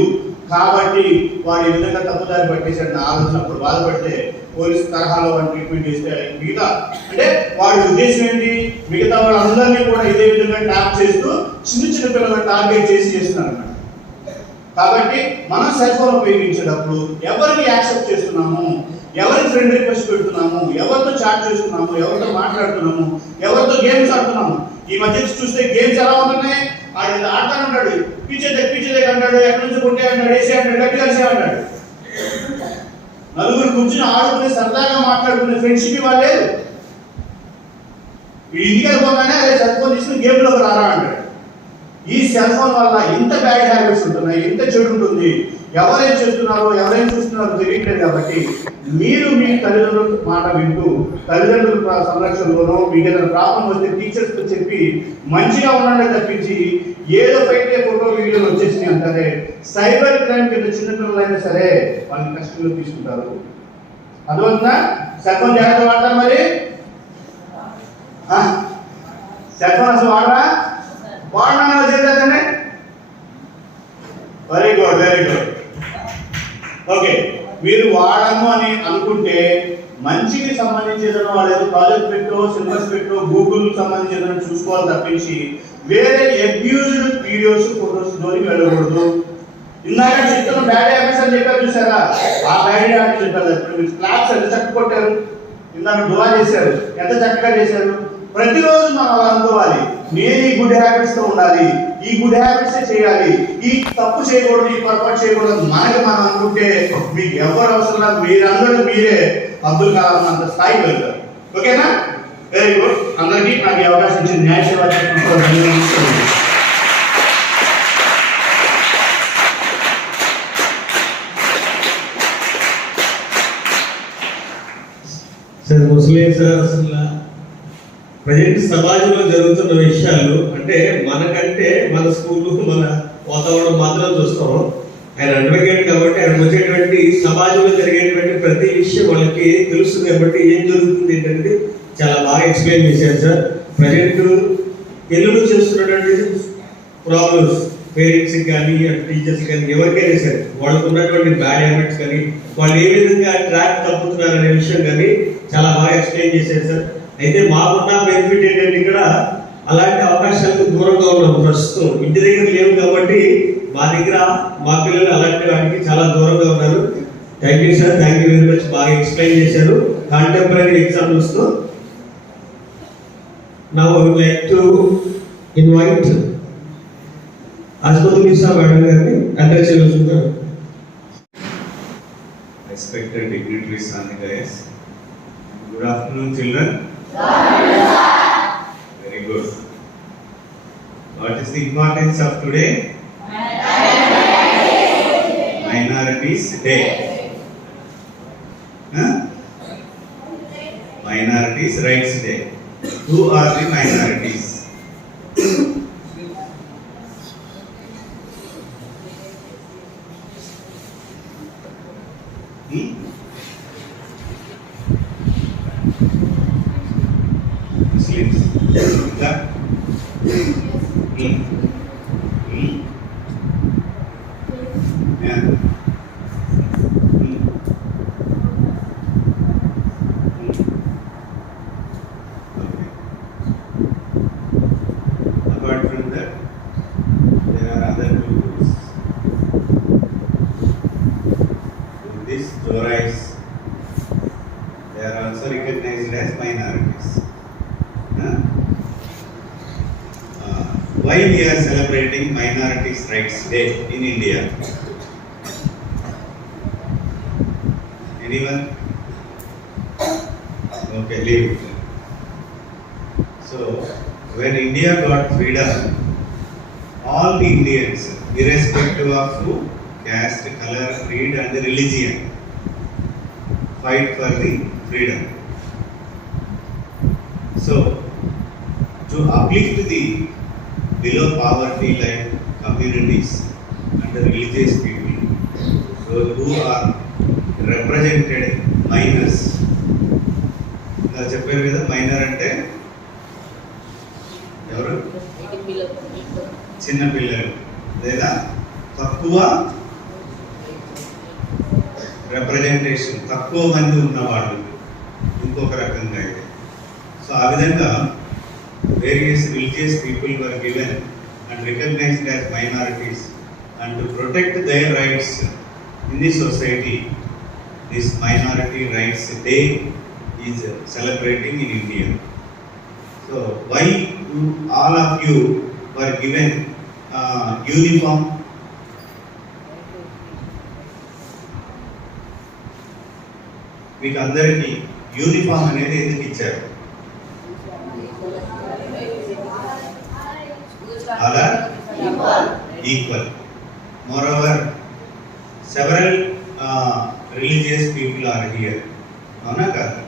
కాబట్టి వాడు ఈ విధంగా తప్పుదారి పట్టేశాడు నా ఆలోచన. అప్పుడు బాధపడితే పోలీసు తరహాలో వాడిని ట్రీట్మెంట్ చేస్తే మిగతా అంటే వాడి ఉద్దేశం ఏంటి, మిగతా వాళ్ళందరినీ కూడా ఇదే విధంగా ట్యాప్ చేస్తూ చిన్న పిల్లలను టార్గెట్ చేసి చేస్తున్నారు అన్నమాట. కాబట్టి మనం సెల్ ఫోన్ ఉపయోగించేటప్పుడు ఎవరిని యాక్సెప్ట్ చేస్తున్నాము, ఎవరికి ఫ్రెండ్ రిక్వెస్ట్ పెడుతున్నాము, ఎవరితో చాట్ చేస్తున్నాము, ఎవరితో మాట్లాడుతున్నాము, ఎవరితో గేమ్స్ ఆడుతున్నాము. ఈ మధ్య చూస్తే గేమ్స్ ఎలా ఉంటున్నాయి, ఆడు ఆడుతాను అంటాడు, పిచ్చే అంటాడు, ఎక్కడి నుంచి కొట్టే అంటాడు, వేసే అంటాడు, గట్టిగా వేసే అంటాడు. నలుగురు కూర్చుని ఆడుకుని సరదాగా మాట్లాడుకునే ఫ్రెండ్షిప్ ఇవ్వాలి లేదు. ఈ ఇంటికి వెళ్ళిపోగానే అదే సెల్ ఫోన్ తీసుకుని గేమ్లోకి రారా అంటాడు. ఈ సెల్ ఫోన్ వల్ల ఇంత బ్యాడ్ హ్యాబిట్స్ ఉంటున్నాయి, ఇంత చెడు ఉంటుంది, ఎవరేం చేస్తున్నారో ఎవరేం చూస్తున్నారో తెలియట్లేదు. కాబట్టి మీరు మీ తల్లిదండ్రుల మాట వింటూ తల్లిదండ్రుల సంరక్షణలోనో మీకు ఏదైనా ప్రాబ్లం వస్తే టీచర్స్తో చెప్పి మంచిగా ఉండాలని తప్పించి ఏదో బయటే ఫోటో వీడియోలు వచ్చేసినాయి అంటారే సైబర్ క్రైమ్ కింద చిన్నపిల్లలైనా సరే వాళ్ళని కష్టంలో తీసుకుంటారు. అర్థమవుతుందా? సెల్ ఫోన్ జాగ్రత్త వాడతారు. మరి సెల్ ఫోన్ అసలు వాడరా? వాడనా చేద్దానే. Very good. ఓకే, మీరు వాడము అని అనుకుంటే మంచికి సంబంధించి ఏదైనా వాళ్ళు ఏదో ప్రాజెక్ట్ పెట్టో సిలబస్ పెట్టో గూగుల్ సంబంధించి ఏదైనా చూసుకోవాలి తప్పించి వేరే అబ్యూజ్డ్ వీడియోస్ ఫోటోస్ జోలికి వెళ్ళకూడదు. ఇందాక చెప్తున్న బ్యాడ్ హ్యాబిట్స్ అని చెప్పారు చూసారా, ఆ బ్యాడ్ హ్యాబిట్స్ చెప్పారు. ఇప్పుడు మీరు క్లాప్స్ ఎంత చక్క కొట్టారు, ఇందాక దువా చేశారు, ఎంత చక్కగా చేశారు. ప్రతిరోజు మనం అలా అనుకోవాలి, నేను ఈ గుడ్ హ్యాబిట్స్ తో ఉండాలి, ఈ గుడ్ హ్యాబిట్స్ చేయాలి, ఈ తప్పు చేయకూడదు, ఈ పొరపాటు చేయకూడదు మనకి మనం అనుకుంటే మీకు ఎవరు అవసరం లేదు, మీరందరూ మీరే అబ్దుల్ కలాం అంత స్థాయికి వెళ్తారు. ఓకేనా? Very good. అందరికీ నాకు ఈ అవకాశం ఇచ్చిన న్యాయ సేవా సార్ ముస్లిం సార్ అసలు ప్రజెంట్ సమాజంలో జరుగుతున్న విషయాలు అంటే మనకంటే మన స్కూళ్ళు మన వాతావరణం మాత్రం చూస్తాం. ఆయన అడ్వకేట్ కాబట్టి ఆయన వచ్చేటువంటి సమాజంలో జరిగేటువంటి ప్రతి విషయం వాళ్ళకి తెలుస్తుంది కాబట్టి ఏం జరుగుతుంది ఏంటంటే చాలా బాగా ఎక్స్ప్లెయిన్ చేశారు సార్. ప్రజెంట్ తెలుగు చేస్తున్నటువంటి ప్రాబ్లమ్స్ పేరెంట్స్కి కానీ టీచర్స్ కానీ ఎవరికైనా సరే వాళ్ళకు ఉన్నటువంటి బ్యాడ్ హ్యాబిట్స్ కానీ వాళ్ళు ఏ విధంగా ట్రాక్ తప్పుతున్నారు అనే విషయం కానీ చాలా బాగా ఎక్స్ప్లెయిన్ చేశారు సార్. అయితే మాకున్న బెనిఫిట్ ఏంటంటే ఇక్కడ అలాంటి అవకాశాలకు దూరంగా ఉన్నాం. ప్రస్తుతం ఇంటి దగ్గర లేవు కాబట్టి మా దగ్గర మా పిల్లలు అలాంటి వాటికి చాలా దూరంగా ఉన్నారు. Thank you sir, thank you very much. బాగా ఎక్స్ప్లెయిన్ చేశారు కాంటెంపరీ ఎగ్జాంపుల్స్తో. Now I would like to invite Azmatunnisa madam గారిని అడ్రస్ చేయవలసిందిగా. Respected dignitaries and guys, good afternoon children. Very good. What is the importance of today? Minorities Day. Minorities Rights Day. Who are the minorities? Muslims. Yeah. Yeah. Okay. why we are celebrating Minorities Rights Day in India? Anyone? Okay, leave it. So, when India got freedom, all the Indians, irrespective of caste, color, creed and religion, fight for the freedom. So, to uplift the below poverty line communities and the religious people, those who are represented minors. ఇలా చెప్పారు కదా, మైనర్ అంటే ఎవరు? చిన్న పిల్లలు లేదా తక్కువ రిప్రజెంటేషన్, తక్కువ మంది ఉన్నవాళ్ళు, ఇంకొక రకంగా అయితే. సో ఆ విధంగా various religious people were given and recognized as minorities, and to protect their rights in the society, this Minority Rights Day is celebrating in India. So why all of you were given uniform? మీకు అందరికీ యూనిఫామ్ అనేది ఎందుకు ఇచ్చారు? All are equal. Moreover, several religious people are here. అవునా కాదు?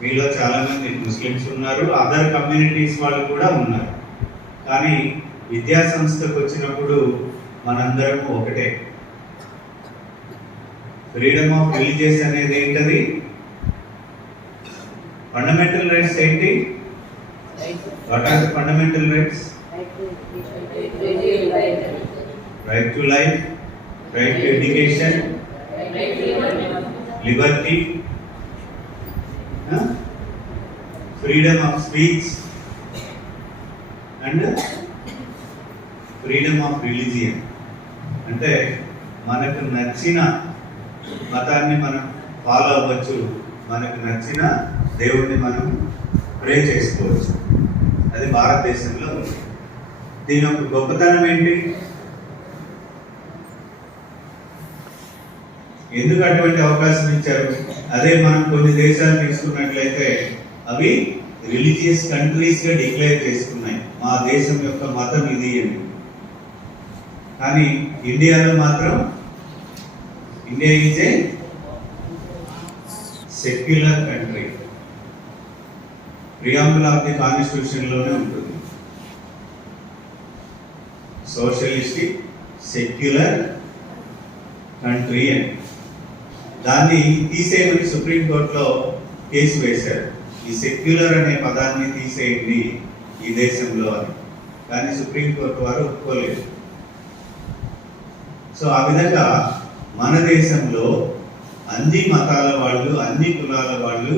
మీలో చాలా మంది ముస్లిమ్స్ ఉన్నారు, అదర్ కమ్యూనిటీస్ వాళ్ళు కూడా ఉన్నారు. కానీ విద్యా సంస్థకు వచ్చినప్పుడు మనందరం ఒకటే. ఫ్రీడమ్ ఆఫ్ రిలీజియస్ అనేది ఏంటది? ఫండమెంటల్ రైట్స్ ఏంటి? What are the fundamental rights? Right to life, right to education, liberty, freedom of speech, and freedom of religion. అంటే మనకు నచ్చిన మతాన్ని మనం ఫాలో అవ్వచ్చు, మనకు నచ్చిన దేవుడిని మనం ప్రే చేసుకోవచ్చు. అది భారతదేశంలో ఉంది. దీని యొక్క గొప్పతనం ఏంటి? ఎందుకు అటువంటి అవకాశం ఇచ్చారు? అదే మనం కొన్ని దేశాలు తీసుకున్నట్లయితే అవి రిలీజియస్ కంట్రీస్ గా డిక్లేర్ చేసుకున్నాయి, మా దేశం యొక్క మతం ఇది అని. కానీ ఇండియాలో మాత్రం India is a secular country. Preamble of the constitution లోనే ఉంటుంది, సోషలిస్టిక్ సెక్యులర్ కంట్రీ అని. దాన్ని తీసేయమని సుప్రీంకోర్టులో కేసు వేశారు, ఈ సెక్యులర్ అనే పదాన్ని తీసేయండి ఈ దేశంలో అని. కానీ సుప్రీంకోర్టు వారు ఒప్పుకోలేదు. సో ఆ విధంగా మన దేశంలో అన్ని మతాల వాళ్ళు, అన్ని కులాల వాళ్ళు,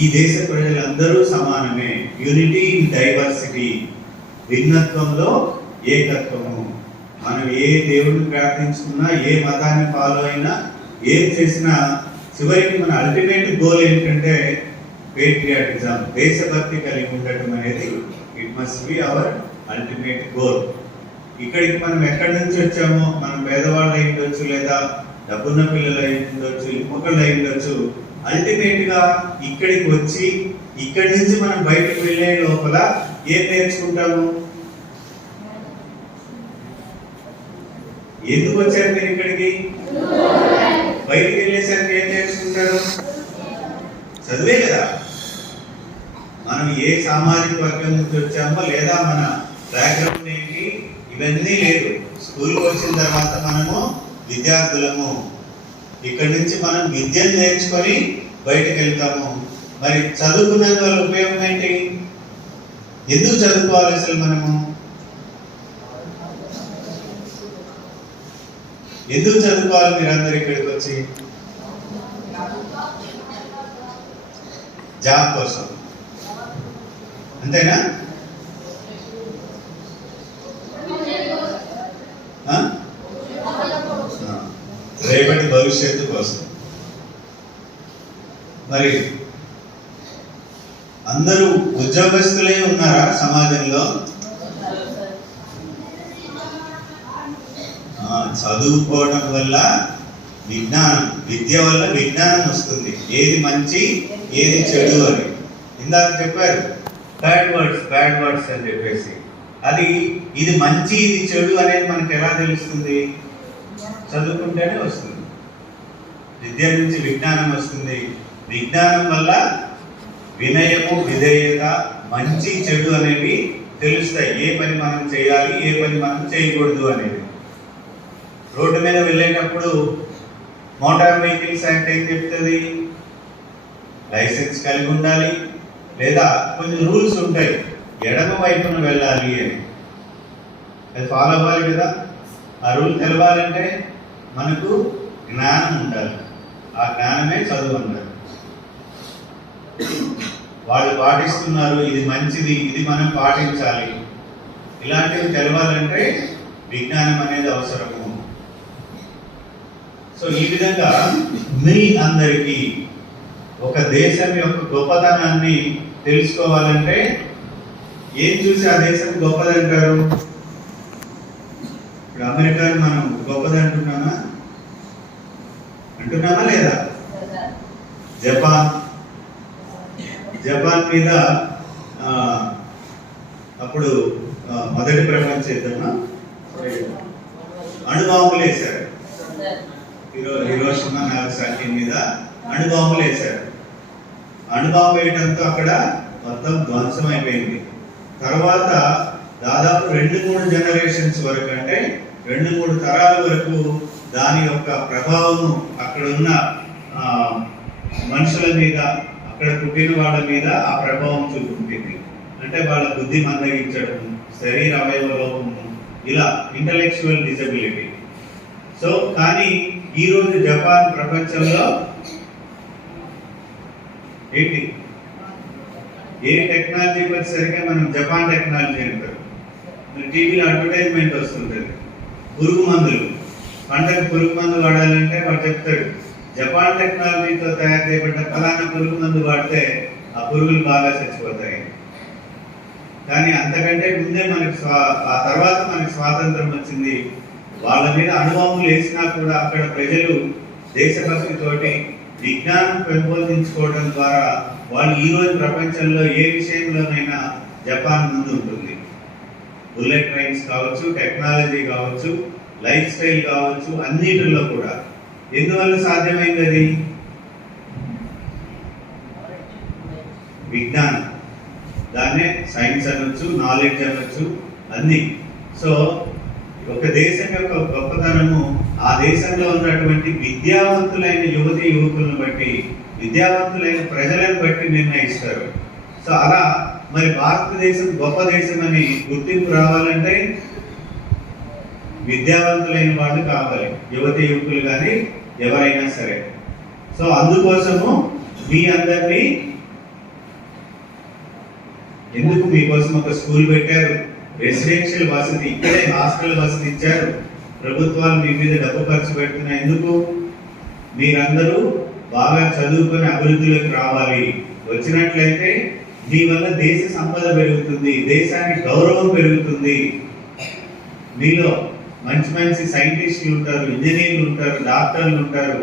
ఈ దేశ ప్రజలందరూ సమానమే. యూనిటీ ఇన్ డైవర్సిటీ, భిన్నత్వంలో ఏకత్వము. మనం ఏ దేవుడిని ప్రార్థించుకున్నా, ఏ మతాన్ని ఫాలో అయినా, ఏం చేసినా చివరికి మన అల్టిమేట్ గోల్ ఏంటంటే పేట్రియాటిజం, దేశభక్తి కలిగి ఉండటం అనేది it must be our ultimate goal. ఇక్కడికి మనం ఎక్కడి నుంచి వచ్చామో, మనం పేదవాళ్ళు అయి ఉండొచ్చు, లేదా డబ్బున్న పిల్లలు అయి ఉండొచ్చు, ఇంకొకళ్ళు అయి ఉండొచ్చు. అల్టిమేట్ గా ఇక్కడికి వచ్చి ఇక్కడి నుంచి మనం బయటకు వెళ్ళే లోపల ఏం నేర్చుకుంటాము? ఎందుకు వచ్చారు మీరు ఇక్కడికి? బయటికి వెళ్ళేసరికి ఏం నేర్చుకుంటారు? చదివే కదా. మనం ఏ సామాజిక వర్గం నుంచి వచ్చామో, లేదా మన బ్యాక్గ్రౌండ్ ఏంటి, ఇవన్నీ లేదు. స్కూల్కి వచ్చిన తర్వాత మనము విద్యార్థులము. ఇక్కడి నుంచి మనం విద్యను నేర్చుకొని బయటకు వెళ్తాము. మరి చదువుకున్నందు వల్ల ఉపయోగం ఏంటి? ఎందుకు చదువుకోవాలి అసలు మనము? ఎందుకు చదువుకోవాలి మీరందరూ ఇక్కడికి వచ్చి? జాబ్ కోసం, అంతేనా? రేపటి భవిష్యత్తు కోసం. మరి అందరూ ఉద్యోగస్తులే ఉన్నారా సమాజంలో? చదువుకోవడం వల్ల విజ్ఞానం, విద్య వల్ల విజ్ఞానం వస్తుంది. ఏది మంచి ఏది చెడు అని ఇందాక చెప్పారు. బ్యాడ్ వర్డ్స్ అని చెప్పేసి అది ఇది మంచి ఇది చెడు అనేది మనకు ఎలా తెలుస్తుంది? చదువుకుంటేనే వస్తుంది. విద్య నుంచి విజ్ఞానం వస్తుంది. విజ్ఞానం వల్ల వినయము, విధేయత, మంచి చెడు అనేవి తెలుస్తాయి. ఏ పని మనం చేయాలి, ఏ పని మనం చేయకూడదు అనేది. రోడ్డు మీద వెళ్ళేటప్పుడు మోటార్ వెహికల్స్ యాక్ట్ ఏం చెప్తుంది? లైసెన్స్ కలిగి ఉండాలి, లేదా కొన్ని రూల్స్ ఉంటాయి, ఎడమ వైపున వెళ్ళాలి అని. అది ఫాలో అవ్వాలి కదా. ఆ రూల్ తెలవాలంటే మనకు జ్ఞానం ఉండాలి. ఆ జ్ఞానమే చదువు అన్నారు. వాళ్ళు పాటిస్తున్నారు, ఇది మంచిది, ఇది మనం పాటించాలి, ఇలాంటివి తెలవాలంటే విజ్ఞానం అనేది అవసరము. సో ఈ విధంగా మీ అందరికీ ఒక దేశం యొక్క గొప్పతనాన్ని తెలుసుకోవాలంటే ఏం చూసి ఆ దేశం గొప్పదంటారు? ఇప్పుడు అమెరికాని మనం గొప్పది అంటున్నామా లేదా? జపాన్ మీద అప్పుడు మొదటి ప్రపంచ యుద్ధంలో అణుబాంబులు వేశారు. హిరోషిమా నాగసాకి మీద అణుబాంబులు వేశారు. అణుబాంబు వేయడంతో అక్కడ మొత్తం ధ్వంసం అయిపోయింది. తర్వాత దాదాపు 2-3 జనరేషన్స్ వరకు, అంటే 2-3 తరాల వరకు దాని యొక్క ప్రభావము అక్కడ ఉన్న మనుషుల మీద, అక్కడ పుట్టిన వాళ్ళ మీద ఆ ప్రభావం చూపుతుంది. అంటే వాళ్ళ బుద్ధి మందగించడం, శరీర అవయవ లోపము, ఇలా ఇంటలెక్చువల్ డిజబిలిటీ. సో కానీ ఈరోజు జపాన్ ప్రపంచంలో ఏంటి, ఏ టెక్నాలజీ వచ్చేసరికి మనం జపాన్ టెక్నాలజీ అంటారు. టీవీలో అడ్వర్టైజ్మెంట్ వస్తుంటుంది. పురుగు మందులు, పంటకు పురుగు మందు వాడాలంటే వాడు చెప్తాడు, జపాన్ టెక్నాలజీతో తయారు చేయబడ్డ ఫలానా పురుగు మందు వాడితే ఆ పురుగులు బాగా చచ్చిపోతాయి. కానీ అంతకంటే ముందే మనకి ఆ తర్వాత మనకి స్వాతంత్రం వచ్చింది. వాళ్ళ మీద అణుబాంబులు వేసినా కూడా అక్కడ ప్రజలు దేశభక్తితోటి విజ్ఞానం పెంపొందించుకోవడం ద్వారా వాళ్ళు ఈ రోజు ప్రపంచంలో ఏ విషయంలోనైనా జపాన్ ముందు ఉంటుంది. బుల్లెట్ ట్రైన్స్ కావచ్చు, టెక్నాలజీ కావచ్చు, లైఫ్ స్టైల్ కావచ్చు, అన్నిటిలో కూడా. ఎందువల్ల సాధ్యమైంది అది? విజ్ఞానం. దాన్నే సైన్స్ అనొచ్చు, నాలెడ్జ్ అనొచ్చు, అన్ని. సో ఒక దేశం యొక్క గొప్పతనము ఆ దేశంలో ఉన్నటువంటి విద్యావంతులైన యువతి యువకులను బట్టి, విద్యావంతులైన ప్రజలను బట్టి నిర్ణయిస్తారు. సో అలా మరి భారతదేశం గొప్ప దేశం అని గుర్తింపు రావాలంటే విద్యావంతులైన వాళ్ళు కావాలి, యువతి యువకులు కానీ ఎవరైనా సరే. సో అందుకోసము మీ అందరినీ, ఎందుకు మీకోసం ఒక స్కూల్ పెట్టారు, రెసిడెన్షియల్ వసతి, ఇక్కడే హాస్టల్ వసతి ఇచ్చారు. ప్రభుత్వాలు మీ మీద డబ్బు ఖర్చు పెడుతున్నాయి. ఎందుకు? మీరందరూ బాగా చదువుకొని అభివృద్ధిలోకి రావాలి. వచ్చినట్లయితే మీ వల్ల దేశ సంపద పెరుగుతుంది, దేశానికి గౌరవం పెరుగుతుంది. మీలో మంచి మంచి సైంటిస్టులు ఉంటారు, ఇంజనీర్లు ఉంటారు, డాక్టర్లు ఉంటారు,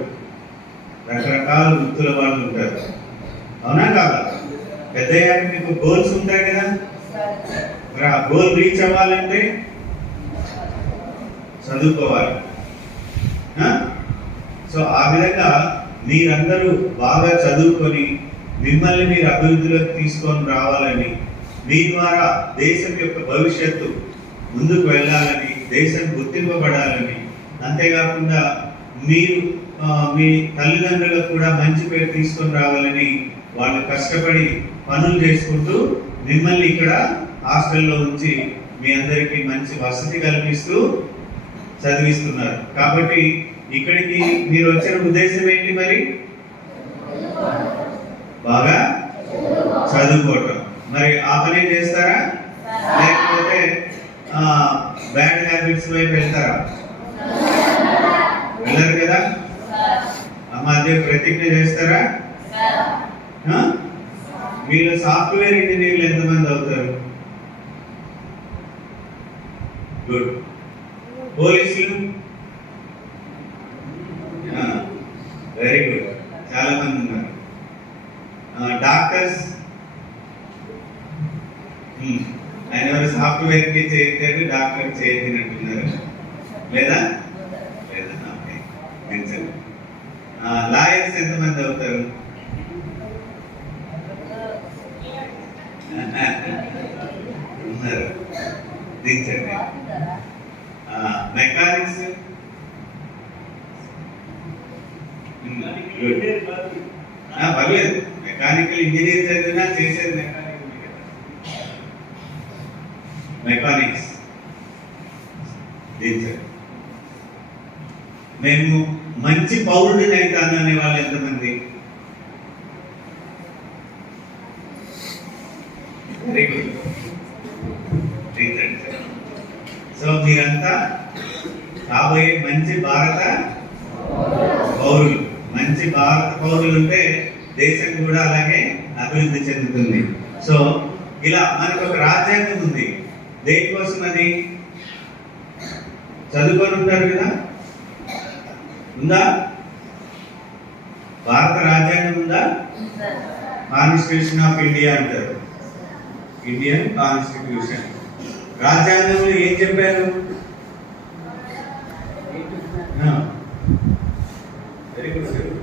రకరకాల వృత్తుల వాళ్ళు ఉంటారు. అవునా కాదా? పెద్దయ్యాక మీకు గోల్స్ ఉంటాయి కదా. మరి ఆ గోల్ రీచ్ అవ్వాలంటే చదువుకోవాలి. సో ఆ విధంగా మీరందరూ బాగా చదువుకొని మిమ్మల్ని మీరు అభివృద్ధిలోకి తీసుకొని రావాలని, మీ ద్వారా దేశం యొక్క భవిష్యత్తు ముందుకు వెళ్ళాలని, దేశం గుర్తింపబడాలని, అంతేకాకుండా మీరు మీ తల్లిదండ్రులకు కూడా మంచి పేరు తీసుకొని రావాలని వాళ్ళు కష్టపడి పనులు చేసుకుంటూ మిమ్మల్ని ఇక్కడ హాస్టల్లో ఉంచి మీ అందరికీ మంచి వసతి కల్పిస్తూ చదివిస్తున్నారు. కాబట్టి ఇక్కడికి మీరు వచ్చిన ఉద్దేశం ఏంటి? మరి బాగా చదువుకోవటం. మరి ఆ పని చేస్తారా, లేకపోతే బ్యాడ్ హ్యాబిట్స్ వైపు వెళ్తారా? వెళ్ళరు కదా. ఆ మధ్య ప్రతిజ్ఞ చేస్తారా? మీరు సాఫ్ట్వేర్ ఇంజనీర్లు ఎంతమంది అవుతారు? గుడ్. పోలీసులు? వెరీ గుడ్, చాలా మంది ఉన్నారు. డాక్టర్స్? ఆయన ఎవరు సాఫ్ట్వేర్కి చేయలేదు, డాక్టర్ చేయతినట్టున్నారు లేదా? లేదా? ఓకే, మంచిది. లాయర్స్ ఎంతమంది అవుతారు? ఉన్నారు, దించండి. మెకానిక్స్? పర్లేదు, మెకానికల్ ఇంజనీర్ చదివినా చేసేది మెకానిక్స్ దించండి. మేము మంచి పౌరుడిని అవుతాను అనే వాళ్ళు ఎంతమంది? Very good, దించండి. సో మీరంతా కాబోయే మంచి భారత పౌరులు. మంచి భారత పౌరులు ఉంటే దేశం కూడా అలాగే అభివృద్ధి చెందుతుంది. సో ఇలా మనకు ఒక రాజ్యాంగం ఉంది. దేనికోసం అది? చదువుకొని ఉంటారు కదా, ఉందా? భారత రాజ్యాంగం ఉందా? కాన్స్టిట్యూషన్ ఆఫ్ ఇండియా అంటారు, ఇండియన్ కాన్స్టిట్యూషన్. రాజ్యాంగంలో ఏం చెప్పారు? Very good, very good.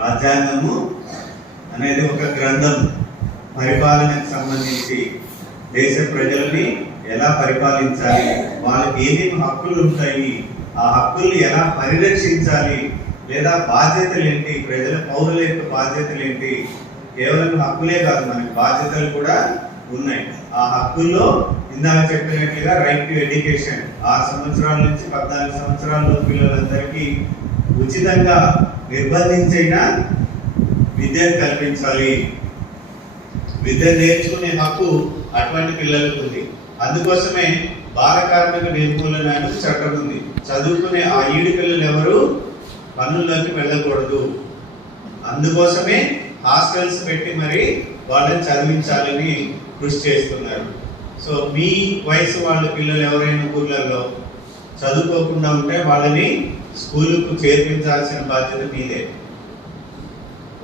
రాజ్యాంగము అనేది ఒక గ్రంథం, పరిపాలనకు సంబంధించి దేశ ప్రజల్ని ఎలా పరిపాలించాలి, వాళ్ళకి ఏమేమి హక్కులు ఉంటాయి, ఆ హక్కుల్ని ఎలా పరిరక్షించాలి, లేదా బాధ్యతలు ఏంటి, ప్రజల పౌరుల యొక్క బాధ్యతలు ఏంటి. కేవలం హక్కులే కాదు, మనకి బాధ్యతలు కూడా ఉన్నాయి. ఆ హక్కుల్లో ఇందాక చెప్పినట్లుగా రైట్ టు ఎడ్యుకేషన్, 6 సంవత్సరాల నుంచి 14 సంవత్సరాల పిల్లలందరికీ ఉచితంగా నిర్బంధించైన విద్యను కల్పించాలి. విద్య నేర్చుకునే హక్కు అటువంటి పిల్లలకు ఉంది. అందుకోసమే బాల కార్మిక నిర్మూలన అనే చట్టం ఉంది. చదువుకునే ఆ ఈడు పిల్లలు ఎవరు పనుల్లోకి వెళ్ళకూడదు. అందుకోసమే హాస్టల్స్ పెట్టి మరి వాళ్ళని చదివించాలని కృషి చేస్తున్నారు. సో మీ వయసు వాళ్ళ పిల్లలు ఎవరైనా ఊర్లలో చదువుకోకుండా ఉంటే వాళ్ళని స్కూలుకు చేర్పించాల్సిన బాధ్యత మీదే.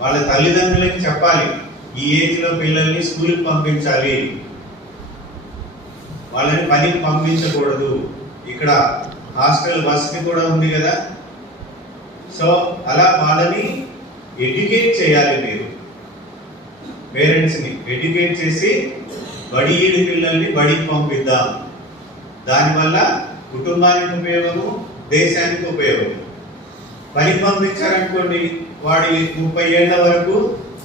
వాళ్ళ తల్లిదండ్రులకి చెప్పాలి, ఈ ఏజ్లో పిల్లల్ని స్కూల్కి పంపించాలి, వాళ్ళని పనికి పంపించకూడదు. ఇక్కడ హాస్టల్ వసతి కూడా ఉంది కదా. సో అలా వాళ్ళని ఎడ్యుకేట్ చేయాలి. మీరు పేరెంట్స్ని ఎడ్యుకేట్ చేసి బడిఈడి పిల్లల్ని బడికి పంపిద్దాం. దానివల్ల కుటుంబానికి ఉపయోగము, దేశానికి ఉపయోగం. పనికి పంపించారనుకోండి, వాడి 30 ఏళ్ల వరకు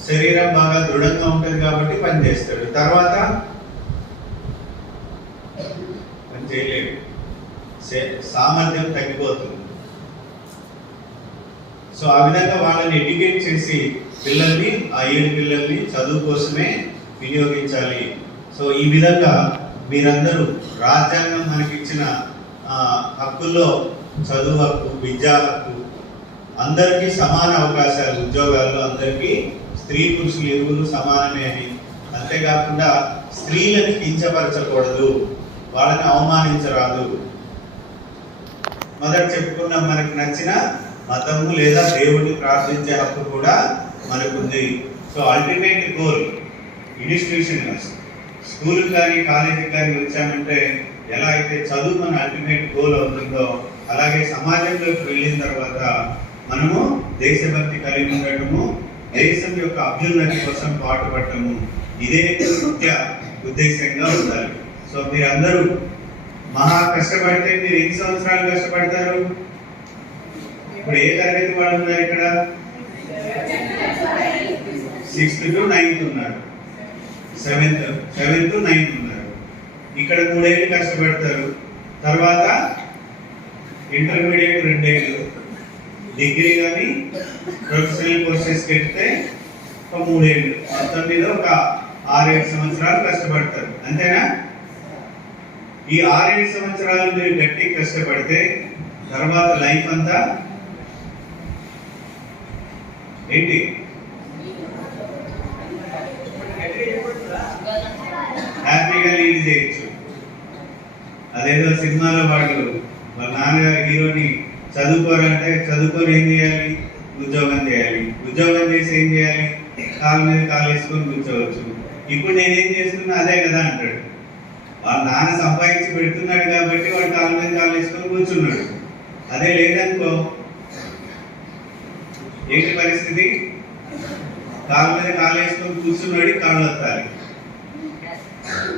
శరీరం బాగా దృఢంగా ఉంటుంది కాబట్టి పని చేస్తాడు. తర్వాత పని చేయలేడు, సామర్థ్యం తగ్గిపోతుంది. సో ఆ విధంగా వాళ్ళని ఎడ్యుకేట్ చేసి పిల్లల్ని, ఆ 7 పిల్లల్ని చదువు కోసమే వినియోగించాలి. సో ఈ విధంగా మీరందరూ రాజ్యాంగం మనకిచ్చిన హక్కుల్లో చదువు హక్కు, విద్యా హక్కు, అందరికీ సమాన అవకాశాలు, ఉద్యోగాల్లో అందరికీ స్త్రీ పురుషులు ఇరువురు సమానమే అని, అంతేకాకుండా స్త్రీలను కించపరచకూడదు, వాళ్ళని అవమానించరాదు. మొదట చెప్పుకున్న మనకు నచ్చిన మతము లేదా దేవుడిని ప్రార్థించే హక్కు కూడా మనకుంది. So ultimate goal institution, school కానీ కాలేజీకి కానీ వచ్చామంటే ఎలా అయితే చదువు మన అల్టిమేట్ గోల్ అవుతుందో, అలాగే సమాజంలోకి వెళ్ళిన తర్వాత మనము దేశభక్తి కలిగి ఉండటము, దేశం యొక్క అభ్యున్నతి కోసం పాటుపడటము, ఇదే ముఖ్య ఉద్దేశంగా ఉండాలి. సో మీరందరూ మహా కష్టపడితే మీరు ఎన్ని సంవత్సరాలు కష్టపడతారు? ఇప్పుడు ఏ తరగతి వాళ్ళు ఉన్నారు ఇక్కడ? 6th to 9th ఉన్నారు, 7th to 9th ఉన్నారు. ఇక్కడ 3 ఏళ్ళు కష్టపడతారు. తర్వాత ఇంటర్మీడియట్ 2 ఏళ్ళు, డిగ్రీ కానీ ప్రొఫెషనల్ కోర్సెస్ పెడితే ఒక 3 ఏళ్ళు, మొత్తం మీద ఒక 6-7 సంవత్సరాలు కష్టపడతారు. అంతేనా? ఈ 6-7 సంవత్సరాలు మీరు గట్టి కష్టపడితే తర్వాత లైఫ్ అంతా ఏంటి హ్యాపీగా లీడ్ చేయొచ్చు. అదేదో సినిమాలో వాళ్ళ నాన్నగారు హీరోని చదువుకోరంటే చదువుకొని ఏం చేయాలి, ఉద్యోగం చేయాలి, ఉద్యోగం చేసి ఏం చేయాలి, కాళ్ళ మీద కాలు వేసుకొని కూర్చోవచ్చు. ఇప్పుడు నేనేం చేస్తున్నా అదే కదా అంటాడు. వాళ్ళ నాన్న సంపాదించి పెడుతున్నాడు కాబట్టి వాడు కాళ్ళ మీద కాలు వేసుకొని కూర్చున్నాడు. అదే లేదనుకో ఏంటి పరిస్థితి, కాళ్ళ మీద కాలు వేసుకొని కూర్చున్నాడు, కాళ్ళు వస్తాయి.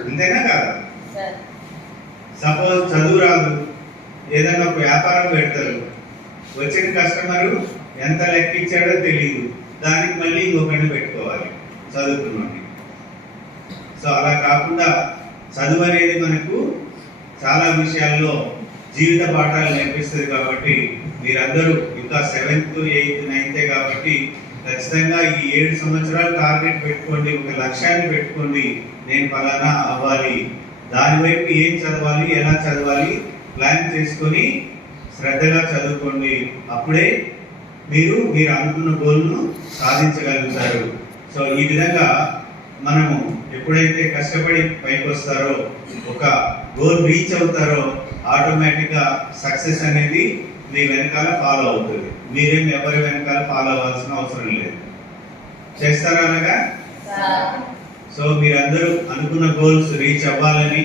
అంతేనా కాదా? సపోజ్ చదువు రాదు, ఏదైనా ఒక వ్యాపారం పెడతారు, వచ్చిన కస్టమరు ఎంత లెక్కించాడో తెలియదు, దానికి మళ్ళీ ఇంకొకటి పెట్టుకోవాలి చదువుకున్నాడు. సో అలా కాకుండా చదువు అనేది మనకు చాలా విషయాల్లో జీవిత పాఠాలు నేర్పిస్తుంది. కాబట్టి మీరందరూ ఇంకా 7th, 8th, 9th కాబట్టి ఖచ్చితంగా ఈ 7 సంవత్సరాలు టార్గెట్ పెట్టుకోండి, ఒక లక్ష్యాన్ని పెట్టుకోండి. నేను ఫలానా అవ్వాలి, దాని వైపు ఏం చదవాలి, ఎలా చదవాలి ప్లాన్ చేసుకొని శ్రద్ధగా చదువుకోండి. అప్పుడే మీరు అనుకున్న గోల్ను సాధించగలుగుతారు. సో ఈ విధంగా మనము ఎప్పుడైతే కష్టపడి పైకి వస్తారో, ఒక గోల్ రీచ్ అవుతారో, ఆటోమేటిక్గా సక్సెస్ అనేది మీ వెనకాల ఫాలో అవుతుంది. మీరేం ఎవరి వెనకాల ఫాలో అవ్వాల్సిన అవసరం లేదు. చేస్తారా అలాగా? సో మీరందరూ అనుకున్న గోల్స్ రీచ్ అవ్వాలని,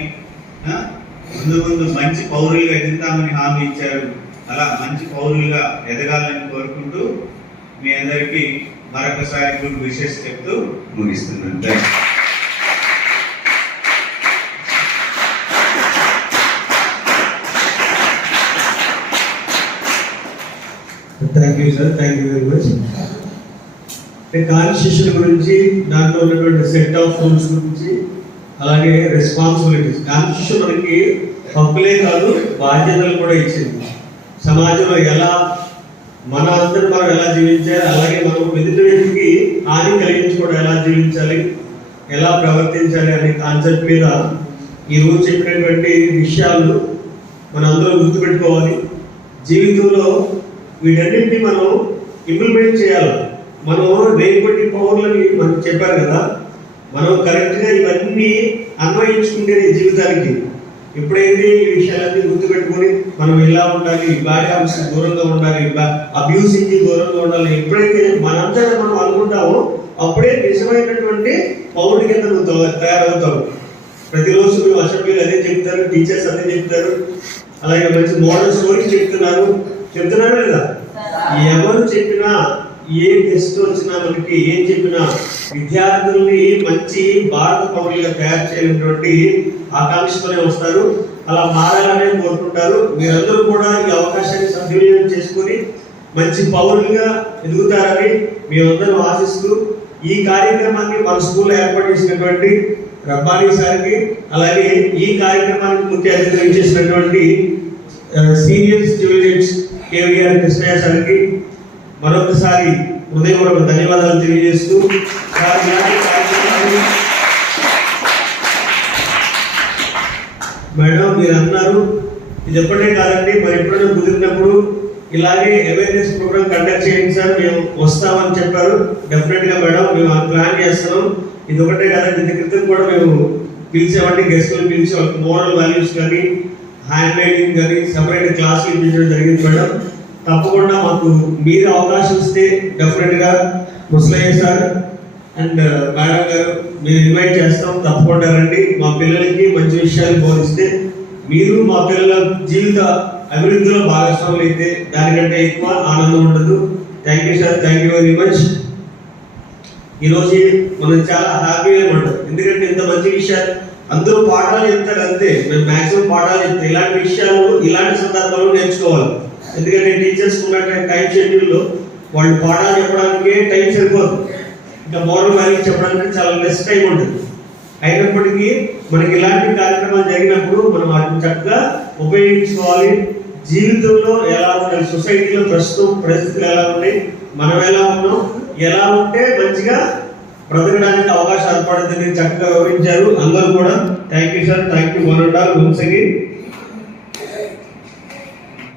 ముందు మంచి పౌరులుగా ఎదుగుతామని హామీ ఇచ్చారు. అలా మంచి పౌరులుగా ఎదగాలని కోరుకుంటూ మీ అందరికీ మరొకసారి గుడ్ విషెస్ చెప్తూ ముగిస్తున్నాను. Thank you sir, thank you very much. Constitution గురించి, దాంట్లో ఉన్నటువంటి సెట్ ఆఫ్ రూల్స్ గురించి, అలాగే రెస్పాన్సిబిలిటీస్. కాన్స్టిట్యూషన్ మనకి హక్కులే కాదు బాధ్యతలు కూడా ఇచ్చింది. సమాజంలో ఎలా మన అందరూ మనం ఎలా జీవించాలి, అలాగే మనం ఎదుటి వ్యక్తికి హాని కలిగించుకోవడం ఎలా జీవించాలి, ఎలా ప్రవర్తించాలి అనే కాన్సెప్ట్ మీద ఈ రోజు చెప్పినటువంటి విషయాలు మనందరూ గుర్తుపెట్టుకోవాలి. జీవితంలో వీటన్నింటినీ మనం ఇంప్లిమెంట్ చేయాలి. మనం రేపటి పౌరులని మనకు చెప్పారు కదా, మనం కరెక్ట్గా ఇవన్నీ అన్వయించుకుంటేనే జీవితానికి. ఎప్పుడైతే ఈ విషయాలన్నీ గుర్తుపెట్టుకొని మనం ఎలా ఉండాలి, భార్యాభర్తలకు దూరంగా ఉండాలి, అబ్యూసింగ్కి దూరంగా ఉండాలి, ఎప్పుడైతే మనందరం మనం అనుకుంటామో అప్పుడే నిజమైనటువంటి పౌరుడి కింద నువ్వు తయారవుతావు. ప్రతిరోజు మేము అసెంబ్లీలు అదే చెప్తారు, టీచర్స్ అదే చెప్తారు, అలాగే మంచి మోడల్ స్టోరీస్ చెప్తున్నారా లేదా? ఎవరు చెప్పినా, ఏ టెస్ట్ వచ్చినా, మనకి ఏం చెప్పినా విద్యార్థుల్ని మంచి భారత పౌరులుగా తయారు చేయనటువంటి ఆకాంక్షతోనే వస్తారు. అలా మారాలనే కోరుకుంటారు. మీరందరూ కూడా ఈ అవకాశాన్ని సద్వినియోగం చేసుకుని మంచి పౌరులుగా ఎదుగుతారని మేమందరూ ఆశిస్తూ ఈ కార్యక్రమాన్ని మన స్కూల్లో ఏర్పాటు చేసినటువంటి రబ్బానీ సార్కి, అలాగే ఈ కార్యక్రమానికి ముఖ్య అతిథిగా చేసినటువంటి సీనియర్ స్టూడెంట్స్ కేవీఆర్ కృష్ణయ్య సార్కి మరొకసారి హృదయపూర్వక ధన్యవాదాలు తెలియజేస్తూ, మేడం మీరు అన్నారు ఇది ఎప్పుడే కాదండి, మరి ఎప్పుడైనా కుదిరినప్పుడు ఇలాగే అవేర్నెస్ ప్రోగ్రామ్ కండక్ట్ చేయండి సార్, మేము వస్తామని చెప్పారు. డెఫినెట్గా మేడం మేము ప్లాన్ చేస్తున్నాం. ఇది ఒకటే కాదండి, ఇంత క్రితం కూడా మేము పిలిచామంటే గెస్టులు పిలిచి వాళ్ళకి మోరల్ వాల్యూస్ కానీ, హ్యాండ్ రైటింగ్ కానీ సపరేట్ క్లాసులు ఇప్పించడం జరిగింది మేడం. తప్పకుండా మాకు మీరు అవకాశం ఇస్తే డెఫినెట్గా ముసలయ్య సార్ అండ్ మేడం గారు మీరు ఇన్వైట్ చేస్తాం. తప్పకుండా రండి. మా పిల్లలకి మంచి విషయాలు బోధిస్తే మీరు మా పిల్లల జీవిత అభివృద్ధిలో భాగస్వాములు అయితే దానికంటే ఎక్కువ ఆనందం ఉండదు. Thank you sir, thank you very much. ఈరోజు మనం చాలా హ్యాపీగా ఉంటాం, ఎందుకంటే ఇంత మంచి విషయాలు అందరూ పాఠాలు చెప్తారు అంతే, మేము మ్యాక్సిమం పాఠాలు చెప్తాం. ఇలాంటి విషయాలు ఇలాంటి సందర్భాల్లో నేర్చుకోవాలి. ఎందుకంటే టీచర్స్ ఉన్న టైం షెడ్యూల్లో వాళ్ళు పాఠాలు చెప్పడానికే టైం సరిపోదు, ఇంకా మోరల్ వాల్యూస్ చెప్పడానికి చాలా లెస్ టైం ఉంటుంది. అయినప్పటికీ మనకి ఇలాంటి కార్యక్రమాలు జరిగినప్పుడు మనం వాటిని చక్కగా ఉపయోగించుకోవాలి. జీవితంలో ఎలా ఉండాలి, సొసైటీలో ప్రస్తుతం పరిస్థితులు ఎలా ఉన్నాయి, మనం ఎలా ఉన్నాం, ఎలా ఉంటే మంచిగా బ్రతకడానికి అవకాశం ఏర్పడిందని చక్కగా వివరించారు. అందరూ కూడా thank you sir, thank you one and all once again.